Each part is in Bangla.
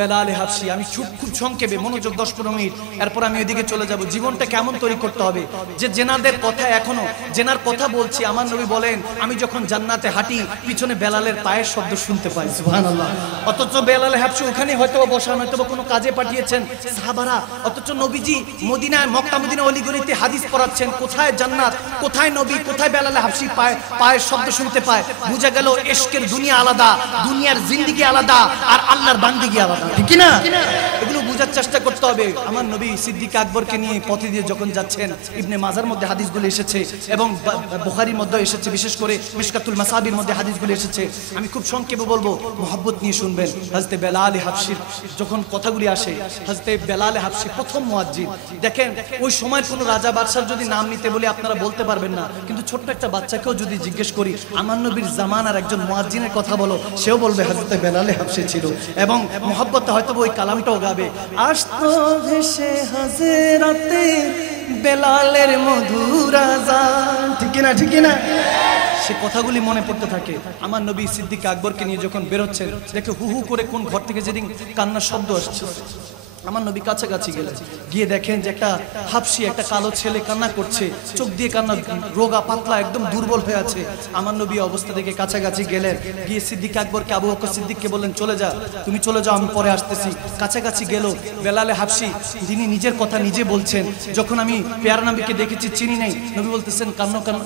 বেলালে হাবশি। আমি খুব সংক্ষেপে, মনোযোগ 10-15 মিনিট, এরপর আমি ওইদিকে চলে যাব। জীবনটা কেমন তৈরি করতে হবে, যে জেনাদের কথা এখনো জেনার কথা বলছি। আমার নবী বলেন, আমি যখন জান্নাতে হাঁটি পিছনে বেলালের পায়ের শব্দ শুনতে পাই, সুবহানাল্লাহ। অথচ বেলালে হাবশি ওখানে হয়তো বসান, হয়তো কোনো কাজে পাঠিয়েছেন সাহাবারা, অথচ নবীজি মদিনায় মক্কা মদিনা অলিগলিতে হাদিস পড়াচ্ছেন। কোথায় জান্নাত, কোথায় নবী, কোথায় বেলালে হাবশি পায়ের শব্দ শুনতে পায়? বুঝা গেল ইশকের দুনিয়া আলাদা, দুনিয়ার জিন্দেগি আলাদা, আর আল্লাহর বান্দেগি আলাদা, ঠিক না? এগুলো বোঝার চেষ্টা করতে হবে। আমার নবী সিদ্দিক আকবরকে নিয়ে পথে দিয়ে যখন যাচ্ছেন, ইবনে মাজার মধ্যে হাদিসগুলো এসেছে এবং বুখারীর মধ্যে এসেছে, বিশেষ করে মিশকাতুল মাসাবির মধ্যে হাদিসগুলো এসেছে। আমি খুব সংক্ষেপে বলবো, মোহাব্বত নিয়ে শুনবেন। হযরত বেলাল হাবশির যখন কথাগুলি আসে, হযরত বেলাল হাবশি প্রথম মুয়াজ্জিন। দেখেন, ওই সময় কোনো রাজা বাদশার যদি নাম নিতে বলে আপনারা বলতে পারবেন না, কিন্তু ছোট্ট একটা বাচ্চাকেও যদি জিজ্ঞেস করি আমার নবীর জামানার একজন মুয়াজ্জিনের কথা বলো, সেও বলবে হযরত বেলাল হাবশি ছিল। এবং মোহাব্বতে হয়তো ওই কালামটাও গাবে, আসতো ভেসে হাজরাতে বেলালের মধুর আযান, ঠিক না? ঠিক না? সে কথাগুলি মনে পড়তে থাকে। আমার নবী সিদ্দিক আকবরকে নিয়ে যখন বেরোচ্ছেন, দেখে হু হু করে কোন ঘর থেকে যেদিন কান্নার শব্দ আসছে। আমার নবী কাছাকাছি গেলেন, গিয়ে দেখেন যে একটা হাবশি, একটা কালো ছেলে কান্না করছে, চোখ দিয়ে কান্না, রোগা পাতলা, একদম দুর্বল হয়ে আছে। আমার নবী অবস্থা দেখে কাছাকাছি গেলেন, গিয়ে সিদ্দিক আকবরকে, আবু বকর সিদ্দিককে বললেন, চলে যা, তুমি চলে যাও, আমি পরে আসতেছি। কাছাকাছি গেল বেলালে হাবশি, তিনি নিজের কথা নিজে বলছেন, যখন আমি পেয়ারা নবীকে দেখেছি চিনি নাই। নবী বলতেছেন,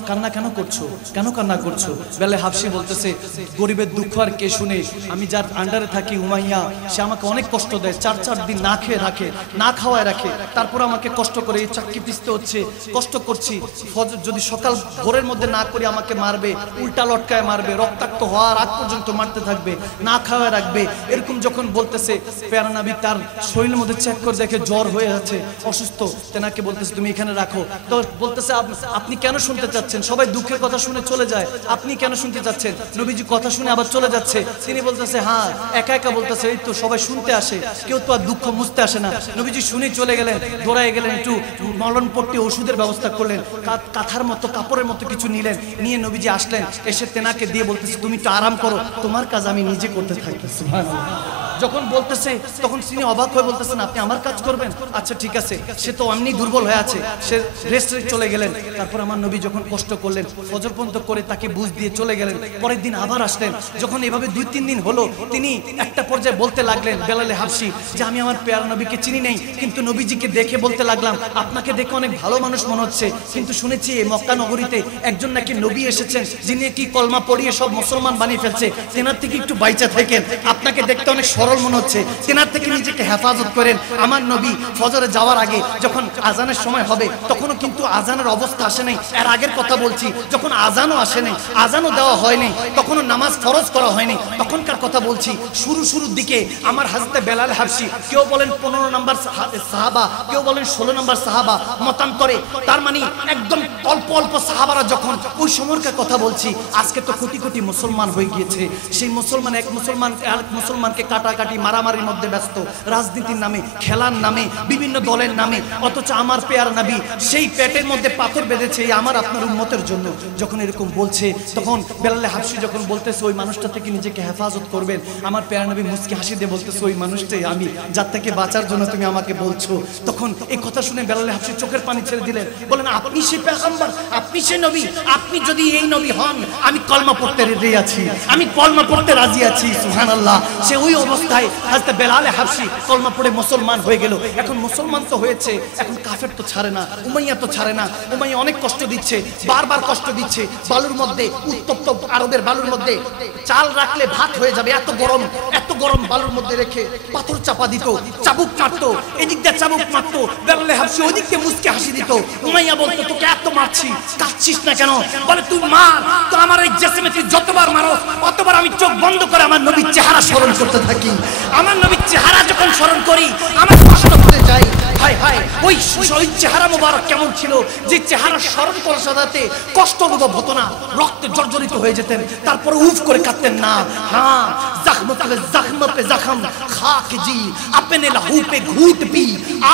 কান্না কেন করছো, কেন কান্না করছো? বেলালে হাবশি বলতেছে, গরিবের দুঃখ আর কে শুনে? আমি যার আন্ডারে থাকি উমাইয়া, সে আমাকে অনেক কষ্ট দেয়, 4 দিন না খেয়ে রাখে, না খাওয়ায় রাখে, তারপর আমাকে কষ্ট করে এই চাকরি পিছতে হচ্ছে, কষ্ট করছি। যদি সকাল ভোরের মধ্যে না করি আমাকে মারবে, উল্টা লটকায় মারবে, রক্তাক্ত হওয়ার আগ পর্যন্ত মারতে থাকবে, না খাওয়ায় রাখবে। এরকম যখন বলতেছে, প্যারা নবী তার শরীরের মধ্যে চেক করে দেখে জ্বর হয়ে আছে, অসুস্থ। তেনাকে বলতেছে, তুমি এখানে রাখো। তো বলতেছে, আপনি কেন শুনতে চাচ্ছেন? সবাই দুঃখের কথা শুনে চলে যায়, আপনি কেন শুনতে চাচ্ছেন? নবীজি কথা শুনে আবার চলে যাচ্ছে। তিনি বলতেছে, হ্যাঁ, একা একা বলতেছে, এই তো সবাই শুনতে আসে, কেউ তো আর দুঃখ মুছতে আসে না। নবীজি শুনে চলে গেলেন, দৌড়ায় গেলেন, একটু মলনপট্টি ওষুধের ব্যবস্থা করলেন, কাঁথার মতো কাপড়ের মতো কিছু নিলেন, নিয়ে নবীজি আসলেন, এসে তেনাকে দিয়ে বলতেছে, তুমি একটু আরাম করো, তোমার কাজ আমি নিজে করতে থাকি। সুবহানাল্লাহ। যখন বলতেছে তখন তিনি অবাক হয়ে বলতেছেন, আপনি আমার কাজ করবেন? আচ্ছা ঠিক আছে। সে তো এমনি দুর্বল হয়ে আছে, সে রেস্ট চলে গেলেন। তারপর আমার নবী যখন কষ্ট করলেন, ফজর পর্যন্ত করে তাকে বুঝ দিয়ে চলে গেলেন। পরের দিন আবার আসলেন। যখন এভাবে 2-3 দিন হলো, তিনি একটা পর্যায়ে বলতে লাগলেন, বেলালে হাবশি, যে আমি আমার পেয়ারা নবীকে চিনি নেই, কিন্তু নবীজিকে দেখে বলতে লাগলাম, আপনাকে দেখে অনেক ভালো মানুষ মনে হচ্ছে, কিন্তু শুনেছি এই মক্কা নগরীতে একজন নাকি নবী এসেছেন, যিনি কি কলমা পড়িয়ে সব মুসলমান বানিয়ে ফেলছে, তেনার থেকে একটু বাইচা থাকেন, আপনাকে দেখতে অনেক সরল মনে হচ্ছে, তেনার থেকে নিজেকে হেফাজত করেন। আমার নবী ফজরে যাওয়ার আগে যখন আজানের সময় হবে, তখনও কিন্তু আজানের অবস্থা আসে নাই, এর আগের কথা বলছি, যখন আজানও আসে নাই, আজানও দেওয়া হয়নি, তখনও নামাজ ফরজ করা হয়নি, তখনকার কথা বলছি। শুরুর দিকে আমার হযরত বেলাল হাবশি, কেউ বলেন 15 নম্বর সাহাবা, কেউ বলেন 16 নম্বর সাহাবা, মতান্তরে, তার মানে একদম অল্প অল্প সাহাবারা যখন, ওই সময়কার কথা বলছি। আজকে তো কোটি কোটি মুসলমান হয়ে গিয়েছে, সেই মুসলমান এক মুসলমানকে কাটাকাটি মারামারির মধ্যে ব্যস্ত, রাজনীতির নামে, খেলার নামে, বিভিন্ন দলের নামে। অথচ আমার পেয়ার নবী সেই পেটের মধ্যে পাথর বেঁধেছে আমার আপনার উম্মতের জন্য। যখন এরকম বলছে, তখন বেলালে হাবশি যখন বলতেছে ওই মানুষটা থেকে নিজেকে হেফাজত করবেন, আমার পেয়ার নবী মুচকি হাসি দিয়ে বলতেছে, ওই মানুষটাই আমি, যার থেকে বাঁচার জন্য তুমি আমাকে বলছো। তখন এই কথা শুনে বেলালে হাবশি চোখের পানি ছেড়ে দিলেন, বলেন, আপনি সেই পেগম্বর, আপনি সেই নবী, আপনি যদি এই নবী হন, আমি কলমা পড়তে রেডি আছি, আমি কলমা পড়তে রাজি আছি। সুবহানাল্লাহ। সে ওই অবস্থায় হযরত বেলালে হাবশি কলমা পড়ে মুসলমান হয়ে গেল। এখন মুসলমান তো হয়েছে, এখন কাফের তো ছাড়ে না, উমাইয়া তো ছাড়ে না। উমাইয়া অনেক কষ্ট দিচ্ছে, বারবার কষ্ট দিচ্ছে। বালুর মধ্যে, উত্তপ্ত আরবের বালুর মধ্যে চাল রাখলে ভাত হয়ে যাবে, এত গরম বালুর মধ্যে রেখে পাথর চাপা দিত, চাবুক মারতো, এদিক দিয়ে চাবুক মারতো, বেলালে হাবশি ওদিক দিয়ে মুচকি হাসি দিত। উমাইয়া বলতো, তোকে এত মারছি, কাঁদছিস না কেন? বলে, তুই মার, তো আমার এই জেসিমে তুই যতবার মারো অতবার আমি চোখ বন্ধ করে আমার নবীর চেহারা স্মরণ করতে থাকি। আমার নবীর চেহারা যখন স্মরণ করি আমার কষ্ট হতে যায়। হায় হায়, ওই চেহারা মোবারক কেমন ছিল, যে চেহারা স্মরণ করার সাথে কষ্ট অনুভব হতো না, রক্তে জর্জরিত হয়ে যেতেন, তারপরে উফ করে কাঁদতেন না। হ্যাঁ, জখম পে জখম খাক জি, আপনে লহু পে ঘুট পি,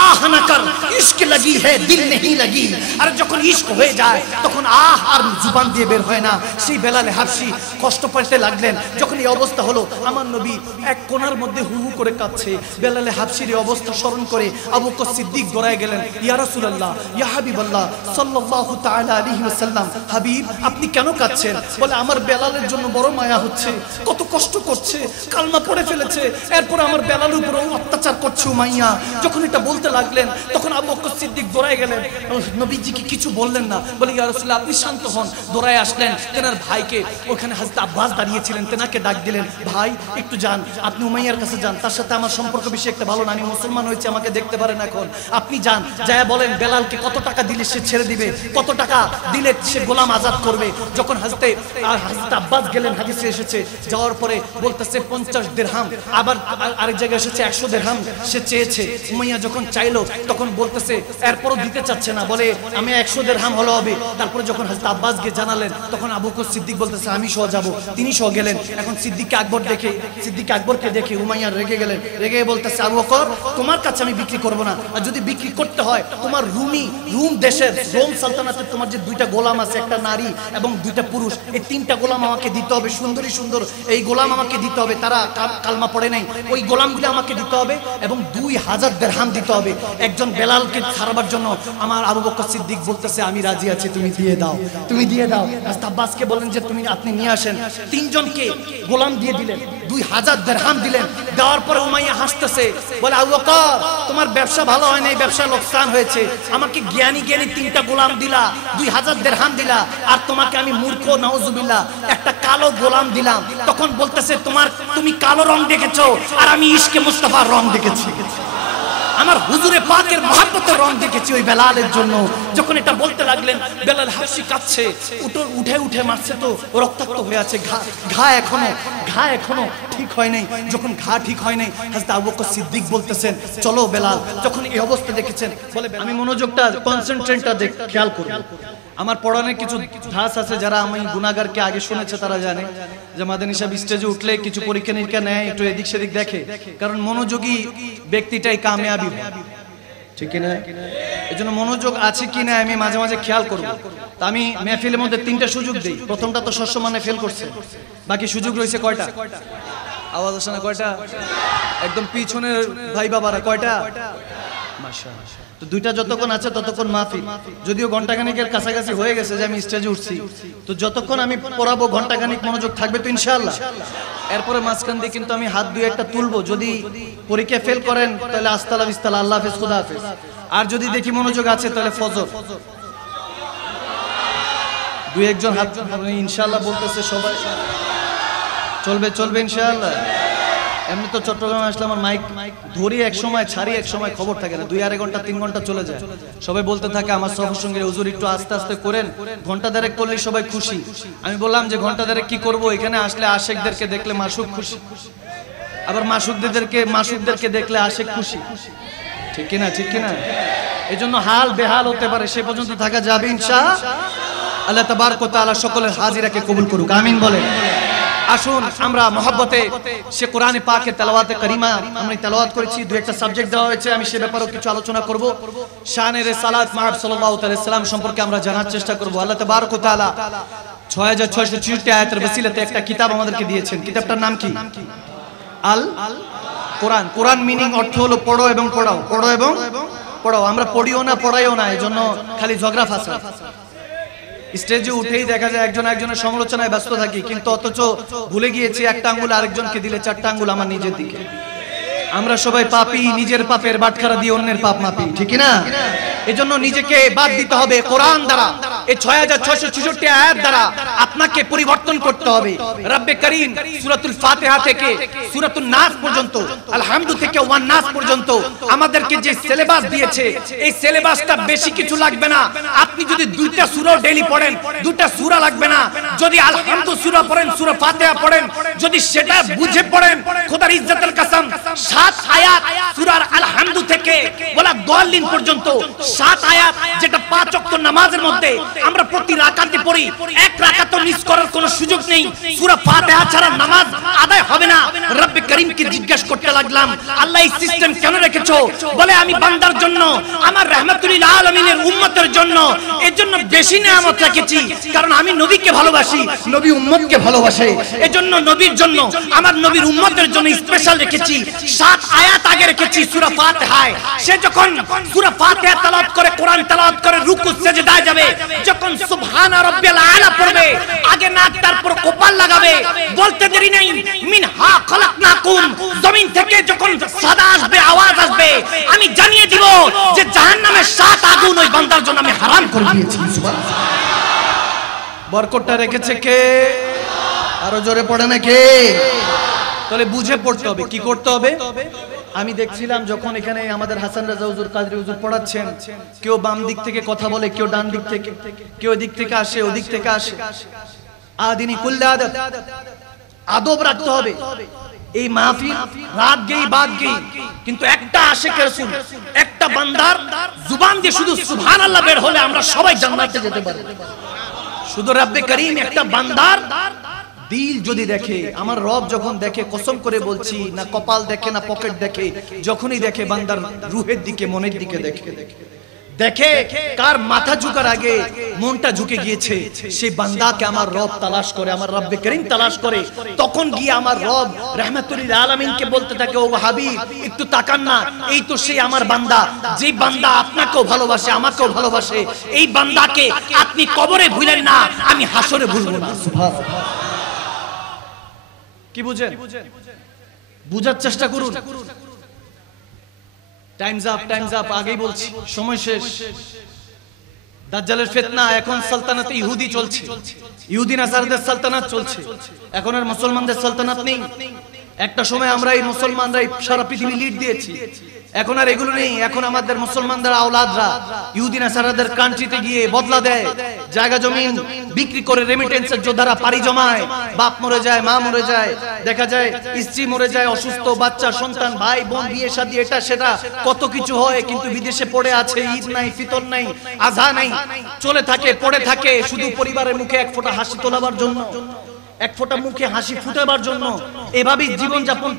আহ না কর ইশক লাগি है दिल नहीं लगी। আর যখন ইশক হয়ে যায় তখন আহ আর জুবান দিয়ে বের হয় না। সেই বেলালে হাবশি কষ্ট পেতে লাগলেন। যখন এই অবস্থা হলো, আমার নবী এক কোণার মধ্যে হু হু করে কাঁদছে। বেলালে হাবশির এই অবস্থা স্মরণ করে আবু বকর সিদ্দিক দৌড়ায় গেলেন, ইয়া রাসূলুল্লাহ, ইয়া হাবিবাল্লাহ সাল্লাল্লাহু তাআলা আলাইহি ওয়াসাল্লাম, হাবিব আপনি কেন কাঁদছেন? বলে আমার বেলালের জন্য বড় মায়া হচ্ছে, কত কষ্ট করছে, কালমা পড়ে ফেলেছে, এরপর আমার বেলালের উপর অত্যাচার করছে উমাইয়া। যখন এটা বলতে লাগলেন তখন আবু বকর সিদ্দিক দৌড়ায় গেলেন, নবীজি কি কিছু বললেন না? বলে ইয়া রাসূলুল্লাহ আপনি শান্ত হন। দৌড়ায় আসলেন তেনার ভাইকে, ওখানে হযরত আব্বাস দাঁড়িয়েছিলেন, তেনাকে ডাক দিলেন, ভাই একটু যান, আপনি উমাইয়ার কাছে যান, তার সাথে আমার সম্পর্ক বেশি একটা ভালো না, আমি মুসলমান হয়েছি, আমাকে দেখতে পারেন এখন, আপনি যান, যায় বলেন বেলালকে কত টাকা দিলে সে ছেড়ে দিবে, কত টাকা দিলে সে গোলাম আজাদ করবে। যখন হযরত আব্বাস গেলেন, হাদিসে এসেছে, যাওয়ার পরে বলতেছে 50 দিরহাম, আবার আরেক জায়গায় এসেছে 100 দিরহাম সে চেয়েছে। উমাইয়া যখন চাইলো তখন বলতেছে, এরপরও দিতে চাচ্ছে না, বলে আমি 100 দিরহাম হলো হবে। তারপরে যখন হযরত আব্বাসকে জানালেন তখন আবু বকর সিদ্দিক বলতেছে আমি সহ যাব, তিনি সহ গেলেন। এখন সিদ্দিক আকবরকে দেখে উমাইয়া রেগে গেলেন, রেগে বলতেছে, আবু বকর তোমার কাছে আমি বিক্রি করব না, আর যদি বিক্রি করতে হয় তোমার রোম দেশের রোম সালতানাতের তোমার যে 2টা গোলাম আছে, একটা নারী এবং 2টা পুরুষ, এই 3টা গোলাম আমাকে দিতে হবে, সুন্দরী সুন্দর এই গোলাম আমাকে দিতে হবে, তারা কালমা পড়ে নাই, ওই গোলামগুলো আমাকে দিতে হবে এবং 2000 দিরহাম দিতে হবে একজন বেলালকে ছাড়াবার জন্য। আমার আবু বকর সিদ্দিক বলতেছে আমি রাজি আছি, তুমি দিয়ে দাও, তুমি দিয়ে দাও। হযরত আব্বাসকে বলেন যে আপনি নিয়ে আসেন। 3 জনকে গোলাম দিয়ে দিলেন, 2000 দিরহাম দিলেন। দেওয়ার পরে উমাইয়া হাসতেছে, বলে আবু বকর তোমার ব্যবসা ভালো হয় নাই, ব্যবসা লোকসান হয়েছে, আমাকে জ্ঞানী 3টা গোলাম দিলা, 2000 দিরহাম দিলা, আর তোমাকে আমি মূর্খ নাউজুবিল্লাহ একটা কালো গোলাম দিলাম। তখন বলতেছে তুমি কালো রং দেখেছো আর আমি ইশকে মুস্তাফার রং দেখেছি, আমার হুজুরে পাকের মহব্বতের রং দেখেছি ওই বেলালের জন্য। যখন এটা বলতে লাগলেন, বেলাল হাবশি কাঁদছে, উঠে মারছে তো রক্তাক্ত হয়ে আছে, ঘা এখনো ঠিক হয় নাই। যখন ঘা ঠিক হয় নাই, হযরত আবু বকর সিদ্দিক বলতেছেন চলো বেলাল। যখন এই অবস্থা দেখেছেন, বলে আমি মনোযোগটা কনসেন্ট্রেটটা খেয়াল করব। আমার পড়ানোর কিছু ধাস আছে, যারা আমি গুনাহগারকে আগে শুনেছে তারা জানে যে মাদানী সাহেব স্টেজে উঠলে কিছু পরীক্ষা নিরীক্ষা নেয়, একটু এদিক সেদিক দেখে, কারণ মনোযোগী ব্যক্তিটাই কামিয়াবি, ঠিক না? এজন্য মনোযোগ আছে কি না আমি মাঝে মাঝে খেয়াল করব। তা আমি মেহফিলের মধ্যে 3টা সুযোগ দেই, প্রথমটা তো সসম্মানে ফেল করছে, বাকি সুযোগ রয়েছে কয়টা? আওয়াজ আসে না কয়টা? একদম পিছনের ভাই বাবারা কয়টা? মাশাআল্লাহ। তো 2টা যতক্ষণ আছে ততক্ষণ মাহফিল, যদিও ঘন্টাখানিকের কাছাকাছি হয়ে গেছে যে আমি স্টেজে উঠছি, তো যতক্ষণ আমি পড়াবো ঘন্টাখানিক মনোযোগ থাকবে তো ইনশাআল্লাহ। এরপরে মাঝখান দিয়ে কিন্তু আমি হাত 2-1টা তুলবো, যদি পরীক্ষা ফেল করেন তাহলে আস্তালা বিস্তালা, আল্লাহ হাফেজ, খুদা হাফেজ, আর যদি দেখি মনোযোগ আছে তাহলে ফজর। 2-1 জন হাত ইনশাআল্লাহ বলতেছে, সবাই চলবে ইনশাআল্লাহ। এমনি তো চট্টগ্রামে আসলে আমার মাইক ধরি এক সময়, ছাড়ি এক সময়, খবর থাকে না, 2-2.5 ঘন্টা 3 ঘন্টা চলে যায়। সবাই বলতে থাকে আমার সফর সঙ্গে হুজুর একটু আস্তে আস্তে করেন, ঘন্টা 2.5 করলে সবাই খুশি। আমি বললাম যে ঘন্টা 2.5 কি করব, এখানে আসলে আশেকদেরকে দেখলে মাসুক খুশি, আবার মাসুকদেরকে দেখলে আশেক খুশি, ঠিক কিনা? ঠিক কিনা? এই জন্য হাল বেহাল হতে পারে, সে পর্যন্ত থাকা যাবে ইনশাআল্লাহ। আল্লাহ তাবারক ওয়া তাআলা সকলের হাজিরাকে কবুল করুক, আমিন বলেন। আসুন আমরা মহব্বতে সে কোরআনে পাকের তেলাওয়াতে কারিমা আমরা তেলাওয়াত করেছি, 2-1টা সাবজেক্ট দেওয়া হয়েছে, আমি সে ব্যাপারেও কিছু আলোচনা করব। শানে রিসালাত মুহাম্মদ সাল্লাল্লাহু আলাইহি ওয়াসাল্লাম সম্পর্কে আমরা জানার চেষ্টা করব। আল্লাহ তাবারক ওয়া তাআলা 6664 আয়াতের ওসিলাতে একটা কিতাব আমাদেরকে দিয়েছেন। কিতাবটার নাম কি? আল কোরআন। কোরআন মিনিং অর্থ হলো পড়ো এবং পড়াও, পড়ো এবং পড়াও। আমরা পড়িও না পড়াইও না, এজন্য খালি ঝগড়া ফাসাদ। স্টেজে উঠেই দেখা যায় একজন একজনের সমালোচনায় ব্যস্ত থাকি, কিন্তু অথচ ভুলে গিয়েছি একটা আঙ্গুল আরেকজনকে দিলে 4টা আঙ্গুল আমার নিজের দিকে। আমরা সবাই পাপী, নিজের পাপের বাটখারা দিয়ে অন্যের পাপ মাপি, ঠিক না? এজন্য নিজেকে বাদ দিতে হবে কোরআন দ্বারা। এই 6666 আয়াত দ্বারা আপনাকে পরিবর্তন করতে হবে। রব্বে করিম সূরাতুল ফাতিহা থেকে সূরাতুন নাস পর্যন্ত, আলহামদু থেকে ওয়ান নাস পর্যন্ত আমাদেরকে যে সিলেবাস দিয়েছে, এই সিলেবাসটা বেশি কিছু লাগবে না। আপনি যদি দুইটা সূরা ডেইলি পড়েন, দুইটা সূরা লাগবে না। যদি আলহামদু সূরা পড়েন, সূরা ফাতিহা পড়েন, যদি সেটা বুঝে পড়েন, খোদার ইজ্জতের কসম 7 আয়াত সূরার আলহামদু থেকে বলা দলিন পর্যন্ত 7 আয়াত, যেটা 5 ওয়াক্ত নামাজের মধ্যে আমরা প্রতি রাকাতে পড়ি, এক রাকাতও মিস করার কোনো সুযোগ নেই। সূরা ফাতিহা ছাড়া নামাজ আদায় হবে না। রব্বে করিমকে জিজ্ঞাসা করতে লাগলাম, আল্লাহ এই সিস্টেম কেন রেখেছো? বলে আমি বান্দার জন্য, আমার রাহমাতুল লিল আলামিনের উম্মতের জন্য, এর জন্য বেশি নিয়ামত রেখেছি, কারণ আমি নবীকে ভালোবাসি, নবী উম্মতকে ভালোবাসে। এজন্য নবীর জন্য, আমার নবীর উম্মতের জন্য স্পেশাল রেখেছি। 7 আয়াত আগে রেখেছি সূরা ফাতিহায়। সে যখন সূরা ফাতিহা তেলাওয়াত করে, কোরআন তেলাওয়াত করে, রুকু সিজদায় যাবে, যখন সুবহানা রাব্বিয়াল আলা পড়বে, আগে নাক তারপর কপাল লাগাবে। বলতে দেরি নাই, মিনহা খলাকনাকুম, জমিন থেকে যখন সাদা আসবে, আওয়াজ আসবে, আমি জানিয়ে দিব যে জাহান্নামের 7 আগুন ওই বান্দার জন্য আমি হারাম করে দিয়েছি। সুবহানাল্লাহ। বরকতটা রেখেছে কে? আরো জোরে পড়ে না কে? তাহলে বুঝে পড়তে হবে। কি করতে হবে? আমি দেখছিলাম যখন এখানে আমাদের হাসান রাজা হুজুর, কাদরি হুজুর পড়াচ্ছেন, কেউ বাম দিক থেকে কথা বলে, কেউ ডান দিক থেকে, কেউ এদিক থেকে আসে, ওদিক থেকে আসে। আদিনী কুল্লে আদত, আদব রাখতে হবে। এই মাহফিল রাত গেই বাদ গেই, কিন্তু একটা আশিকের রাসূল, একটা বান্দার জুবান দিয়ে শুধু সুবহানাল্লাহ বের হলে আমরা সবাই জান্নাতে যেতে পারি। শুধু রব্বে করিম একটা বান্দার দিল যদি দেখে, আমার রব যখন দেখে, কসম করে বলছি, না কপাল দেখে না পকেট দেখে, যখনই দেখে বান্দার রুহের দিকে, মনের দিকে দেখে, দেখে কার মাথা ঝুঁকার আগে মনটা ঝুঁকে গিয়েছে, সেই বান্দাকে আমার রব তালাশ করে, আমার রব্বে করিম তালাশ করে। তখন গিয়ে আমার রব রাহমাতুল লিল আলামিনকে বলতে থাকে, ও হাবিব একটু তাকান না, এই তো সেই আমার বান্দা, যে বান্দা আপনাকেও ভালোবাসে, আমাকেও ভালোবাসে। এই বান্দাকে আপনি কবরে ভুলেন না, আমি হাসরে ভুলবো না। সুবহানাল্লাহ। কি বুঝেন? বুঝার চেষ্টা করুন। টাইমস আপ, টাইমস আপ, আগেই বলছি, সময় শেষ। দাজ্জালের ফিতনা, এখন সালতানাতে ইহুদি চলছে, ইহুদি নাসারাদের সালতানাত চলছে, এখন আর মুসলমানদের সালতানাত নেই। একটা সময় আমরা এই মুসলমানরাই সারা পৃথিবী লিড দিয়েছি, এখন আর এগুলো নেই। এখন আমাদের মুসলমানদের আওলাদরা ইহুদি নাসারাদের কান্ট্রিতে গিয়ে বদলা দেয়, জায়গা জমিন বিক্রি করে রেমিটেন্সের যোদ্ধারা পাড়ি জমায়, বাপ মরে যায়, মা মরে যায়, দেখা যায় স্ত্রী মরে যায়, অসুস্থ বাচ্চা সন্তান, ভাই বোন, বিয়ে শাদী, এটা সেটা কত কিছু হয়, কিন্তু বিদেশে পড়ে আছে, ঈদ নাই, ফিতর নাই, আযা নাই, চলে থাকে, পড়ে থাকে, শুধু পরিবারের মুখে এক ফোঁটা হাসি তোলাবার জন্য, এক ফোঁটা মুখে হাসি ফুটাবার জন্য এভাবেই জীবন যাপন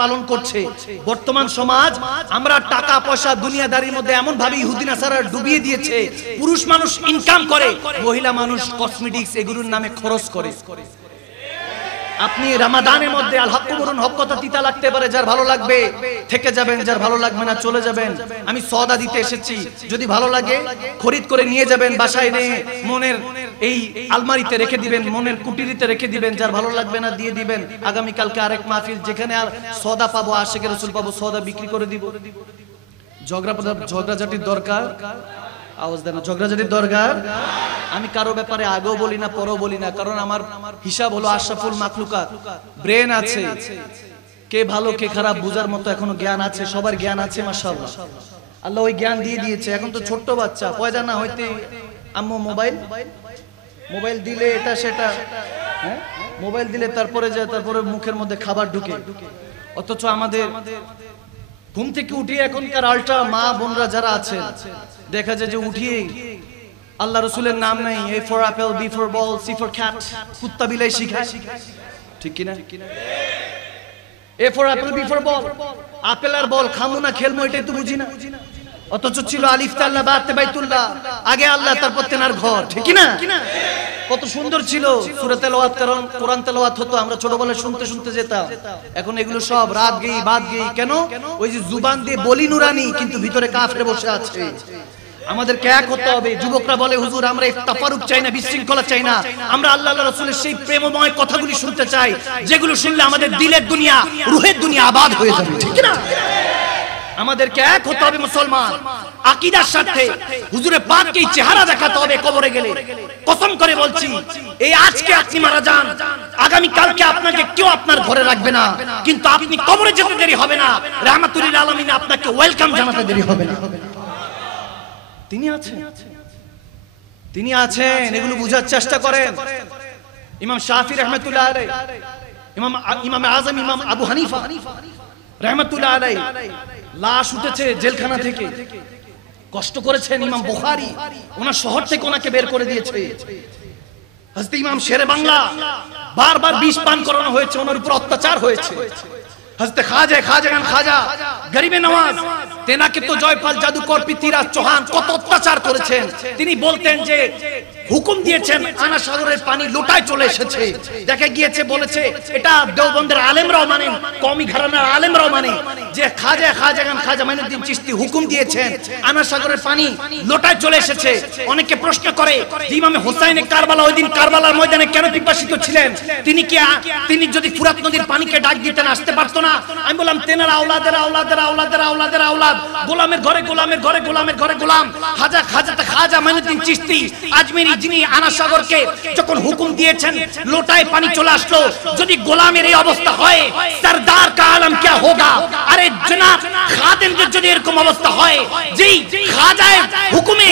পালন করছে বর্তমান সমাজ। আমরা টাকা পয়সা দুনিয়াদারির মধ্যে এমন ভাবে ইহুদি নাসারা ডুবিয়ে দিয়েছে, পুরুষ মানুষ ইনকাম করে, মহিলা মানুষ কসমেটিক্স এগুলোর নামে খরচ করে। আপনি রমাদানের মধ্যে আল হক বলুন, হক কথা তিতা লাগতে পারে, যার ভালো লাগবে থেকে যাবেন, যার ভালো লাগবে না চলে যাবেন। আমি সওদা দিতে এসেছি, যদি ভালো লাগে খরিদ করে নিয়ে যাবেন, বাসায় নিয়ে মনের এই আলমারিতে রেখে দিবেন, মনের কুটিরিতে রেখে দিবেন, যার ভালো লাগবে না দিয়ে দিবেন। আগামী কালকে আরেক মাহফিল, যেখানে আর সওদা পাবো, আশিকের রাসূল পাবো, সওদা বিক্রি করে দিব। ঝগড়াঝাটির দরকার, আওয়াজ দেন, ঝগড়াঝাটির দরকার। আমি কারো ব্যাপারে আগেও বলি না, পরেও বলি না, কারণ আমার হিসাব হলো আশরাফুল মাখলুকাত, ব্রেন আছে, কে ভালো কে খারাপ বুঝার মতো এখনো জ্ঞান আছে, সবার জ্ঞান আছে মাশাআল্লাহ, আল্লাহ ওই জ্ঞান দিয়ে দিয়েছে। এখন তো ছোট্ট বাচ্চা, পয়দা না হইতে আম্মু মোবাইল দিলে এটা সেটা, হ্যাঁ মোবাইল দিলে তারপরে যায়, তারপরে মুখের মধ্যে খাবার ঢুকে। অথচ আমাদের ঘুম থেকে উঠিয়ে এখনকার আল্ট্রা মা বোনরা যারা আছে, দেখা যায় যে উঠিয়ে আল্লাহ রসুলের নাম নাই, A for apple, B for ball, C for cat, কুত্তা বিলাই শিখায়, ঠিক কিনা? A for apple, B for ball, আপেল আর বল খামু না খেলমু, এটাই তো বুঝি না। অথচ ছিল আলিফ তাল্লা বা তে বাইতুল্লাহ, আগে আল্লাহ তারপর তেনার ঘর, ঠিক কিনা? কত সুন্দর ছিল সূরা তেলাওয়াত, কারণ কোরআন তেলাওয়াত হতো, আমরা ছোটবেলায় শুনতে শুনতে যেতাম। এখন এগুলো সব রাত গেই বাদ গেই, কেন? ওই যে জুবান দিয়ে বলি নুরানি, কিন্তু ভিতরে কাফের বসে আছে। আমাদেরকে এক হতে হবে। যুবকরা বলে হুজুর আমরা তাফারুক চাই না, বিশৃঙ্খলা চাই না, আমরা আল্লাহ রাসূলের সেই প্রেমময় কথাগুলি শুনতে চাই, যেগুলো শুনলে আমাদের দিলের দুনিয়া, রুহের দুনিয়া আবাদ হয়ে যাবে, ঠিক না? আমাদেরকে এক হতে হবে মুসলমান আকীদার সাথে। হুজুরে পাককে চেহারা দেখাতে হবে কবরে গেলে। কসম করে বলছি, এই আজকে আপনি মারা যান, আগামী কালকে আপনাকে কেউ আপনার ঘরে রাখবে না, কিন্তু আপনি কবরে যেতে দেরি হবে না, রাহমাতুল লিল আলামিন আপনাকে ওয়েলকাম জানাতে দেরি হবে না। তিনি আছেন, তিনি আছেন, এগুলো বুঝার চেষ্টা করেন। ইমাম শাফি রাহমাতুল্লাহ আলাইহি, ইমাম আযম ইমাম আবু হানিফা রাহমাতুল্লাহ আলাইহি, লাশ উঠেছে জেলখানা থেকে, কষ্ট করেছেন। ইমাম বুখারী ওনার শহর থেকে ওনাকে বের করে দিয়েছে। হযরত ইমাম শেরে বাংলা বারবার বিষ পান করানো হয়েছে, ওনার উপর অত্যাচার হয়েছে। হযরত খাজা গরিবে নওয়াজ, তেনাকে তো জয়পাল জাদুকর পৃথ্বীরাজ চৌহান কত অত্যাচার করেছেন। তিনি বলতেন যে হুকুম দিয়েছেন আনা সাগরের পানি লোটায় চলে এসেছে, দেখা গিয়েছে বলেছে এটা দেওবন্দের আলেমরাও মানেন, কওমি ঘরানার আলেমরাও মানে যে খাজা মাইনুদ্দিন চিশতি হুকুম দিয়েছেন আনা সাগরের পানি লোটায় চলে এসেছে। অনেকে প্রশ্ন করে যে ইমামে হোসাইনে কারবালা ওই দিন কারবালার ময়দানে কেন পিপাসিত ছিলেন? তিনি যদি ফুরাত নদীর পানিকে ডাক দিতেন আসতে পারতো না? আমি বললাম তেনারা আওলাদের আওলাদ, গোলামের ঘরে গোলাম। খাজা মাইনুদ্দিন চিশতি আজমেরি যিনি আনা সাগরকে যখন হুকুম দিয়েছেন লোটায় পানি চলে আসলো, যদি গোলামের এই অবস্থা হয় সরদার কা আলম क्या होगा? আরে জনাব খাদেমদের যদি এরকম অবস্থা হয়, যেই খাজার হুকুমে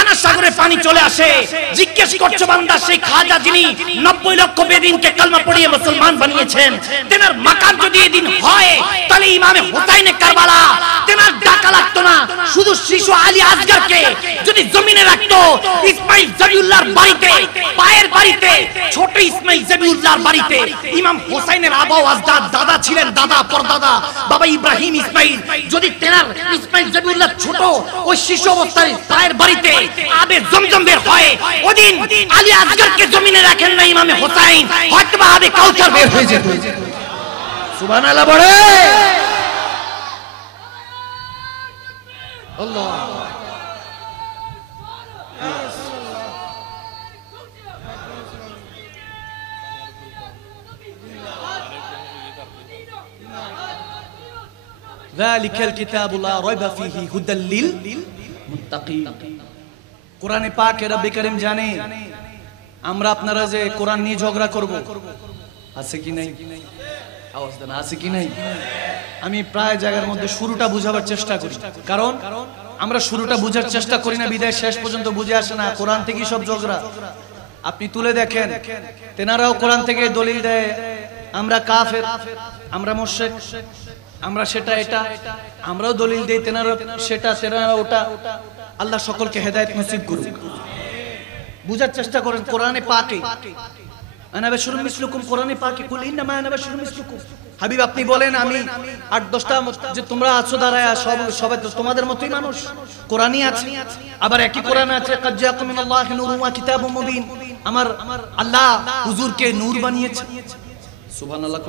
আনা সাগরে পানি চলে আসে, জিজ্ঞেস করছো বান্দা সেই খাজা যিনি 90 লক্ষ বেদিনকে কালমা পড়িয়ে মুসলমান বানিয়েছেন, তেনার মাকাম যদি এদিন হয়, তাহলে ইমামে হুসাইনে কারবালা তেনার ডাকা লাগতো না। শুধু শিশু আলী আসগরকে যদি জমিনে রাখতো, ইসমাইল জবিউল্লাহর বাড়িতে, পায়ের বাড়িতে, ছোট ইসমাইল জবিউল্লাহর বাড়িতে, ইমাম হুসাইনের আবা ও আজদাদ দাদা ছিলেন, দাদা পরদাদা বাবা ইব্রাহিম ইসমাইল, যদি তেনার ইসমাইল জবিউল্লাহ ছোট ওই শিশু অবস্থায় পায়ের বাড়িতে আবে জমজম বের হয়, ওদিন আলী আসগরকে জমিনে রাখেন না ইমামে হুসাইন, হয়তো আবে কাউসার বের হয়ে যেত। সুবহানাল্লাহ বলে আল্লাহ। যালিকাল কিতাবু লা রাইবা ফীহি হুদাল লিল মুত্তাকিন। কোরআনে পাকে রব্বে করিম জানে আমরা আপনারা যে কোরআন নিয়ে ঝগড়া করব, আছে কি নাই? আওয়াজ দেন, আছে কি নাই? আমি প্রায় জায়গার মধ্যে শুরুটা বুঝাবার চেষ্টা করি, কারণ আমরা শুরুটা বুঝার চেষ্টা করি না বিদায় শেষ পর্যন্ত বুঝে আসে না কোরআন থেকেই সব ঝগড়া। আপনি তুলে দেখেন, তেনারাও কোরআন থেকে দলিল দেয় আমরা কাফের, আমরা মুশরিক, আমরা সেটা এটা, আমরাও দলিল দেই তেনারা সেটা, তেনারা ওটা। আল্লাহ সকলকে হেদায়েত নসিব করুক। বুঝার চেষ্টা করেন কোরআনে পাকে আনা বাশরুম মিসলুকুম, কোরআনে পাকে কুল ইন্নামা আনা বাশরুম মিসলুকুম। হাবিব আপনি বলেন আমি 8-10টা যে তোমরা আছো দাঁড়ায় সবাই তো তোমাদের মতোই মানুষ। কোরআনই আছে, আবার একই কোরআন আছে কাদ জাআকুম মিনাল্লাহি নূরুন ওয়া কিতাবুম মুবিন, আমার আল্লাহ হুজুরকে নূর বানিয়েছে। সুবহানাল্লাহ।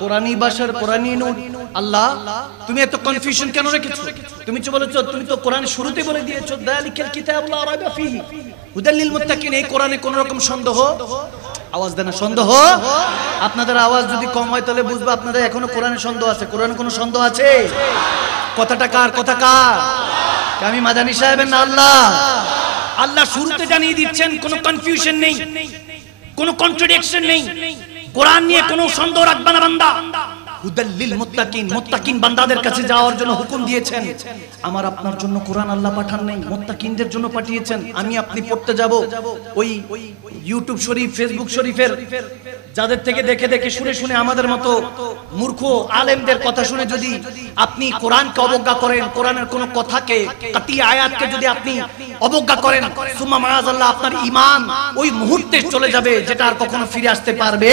কোরআনী ভাষার কোরআনী নূর। আল্লাহ তুমি এত কনফিউশন কেন রেখেছো? তুমি তো বলেছো, তুমি তো কোরআন শুরুতে বলে দিয়েছো যালিকাল কিতাবু লা রাইবা ফীহি হুদাল লিল মুত্তাকিন। এই কোরআনে কোন রকম সন্দেহ, আওয়াজ দেন, সন্দেহ। আপনাদের আওয়াজ যদি কম হয় তাহলে বুঝবো আপনাদের এখনো কোরআনে সন্দেহ আছে। কোরআনে কোনো সন্দেহ আছে? কথাটা কার? কথা কার? আমি মাদানী সাহেবের না আল্লাহ? আল্লাহ শুরুতে জানিয়ে দিচ্ছেন কোনো কনফিউশন নেই, কোনো কন্ট্রাডিকশন নেই। কোরআন নিয়ে কোনো সন্দেহ রাখবে না বান্দা। হুদাল লিল মুত্তাকিন, মুত্তাকিন বান্দাদের কাছে যাওয়ার জন্য হুকুম দিয়েছেন। আমার আপনার জন্য কোরআন আল্লাহ পাঠান নাই, মুত্তাকিনদের জন্য পাঠিয়েছেন। আমি আপনি পড়তে যাব ওই ইউটিউব শরীফ, ফেসবুক শরীফের যাদের থেকে দেখে দেখে শুনে শুনে আমাদের মতো মূর্খ আলেমদের কথা শুনে যদি আপনি কোরআনকে অবজ্ঞা করেন, কোরআনের কোন কথাকে, কাতি আয়াতকে যদি আপনি অবজ্ঞা করেন, সুম্মা মাআযাল্লাহ আপনার ঈমান ওই মুহূর্তে চলে যাবে, যেটা আর কখনো ফিরে আসতে পারবে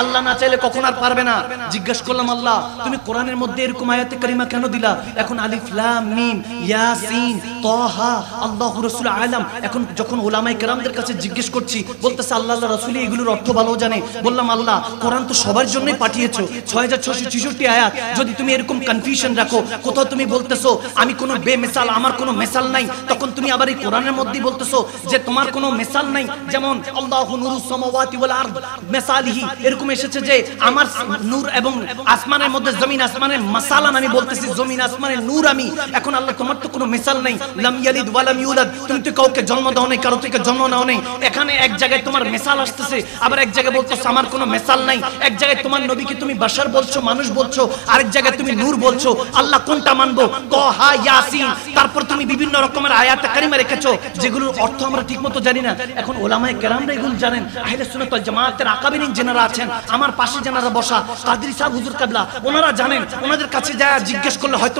আল্লাহ না চাইলে কখনো আর পারবে না। জিজ্ঞেস করলাম আল্লাহ তুমি কোরআনের মধ্যে এরকম আয়াতে কারিমা কেন দিলা? এখন আলিফ লাম মিম ইয়াসিন তাহা আল্লাহু রাসূল আলাম। এখন যখন উলামায়ে কেরামদের কাছে জিজ্ঞেস করছি, বলতেছে আল্লাহ রাসূল এগুলোর অর্থ ভালো জানে। বললাম আল্লাহ কোরআন তো সবার জন্যই পাঠিয়েছো, 6666 আয়াত, যদি তুমি এরকম কনফিউশন রাখো, কোথাও তুমি বলতেছো আমি কোনো বেমিসাল, আমার কোনো মিসাল নাই, তখন তুমি আবার এই কোরআনের মধ্যে বলতেছো যে তোমার কোনো মিসাল নাই। যেমন আল্লাহু নূরুস সামাওয়াতি ওয়াল আরদ মিসালিহি, এরকম এসেছে যে আমার নূর এবং আসমানের মধ্যে জমিন আসমানের মাসালান, আমি বলতেছি জমিন আসমানের নূর আমি। এখন আল্লাহ তোমার তো কোনো মিসাল নাই, লাম ইয়ালিদ ওয়া লাম ইউলাদ, তুমি তো কাউকে জন্ম দাও নাই, কারো থেকে জন্ম নাও নাই। এখানে এক জায়গায় তোমার মিসাল আসতেছে, আবার এক জায়গায় বলতেছো আমার কোনো মিসাল নাই। এক জায়গায় তোমার নবীকে তুমি বাশার বলছো, মানুষ বলছো, আরেক জায়গায় তুমি নূর বলছো। আল্লাহ কোনটা মানবো? তাহা, ইয়াসিন, তারপর তুমি বিভিন্ন রকমের আয়াত কারিমা রেখেছো যেগুলোর অর্থ আমরা ঠিকমতো জানি না। এখন ওলামায়ে কেরামরা এগুলো জানেন, আহলে সুন্নাত ওয়াল জামাতের আকাবিরিন যারা আছেন, আমার পাশে যারা বসা কাদরি সাহেব হুজুর কিবলা, ওনারা জানেন। ওনাদের কাছে যা জিজ্ঞেস করলে হয়তো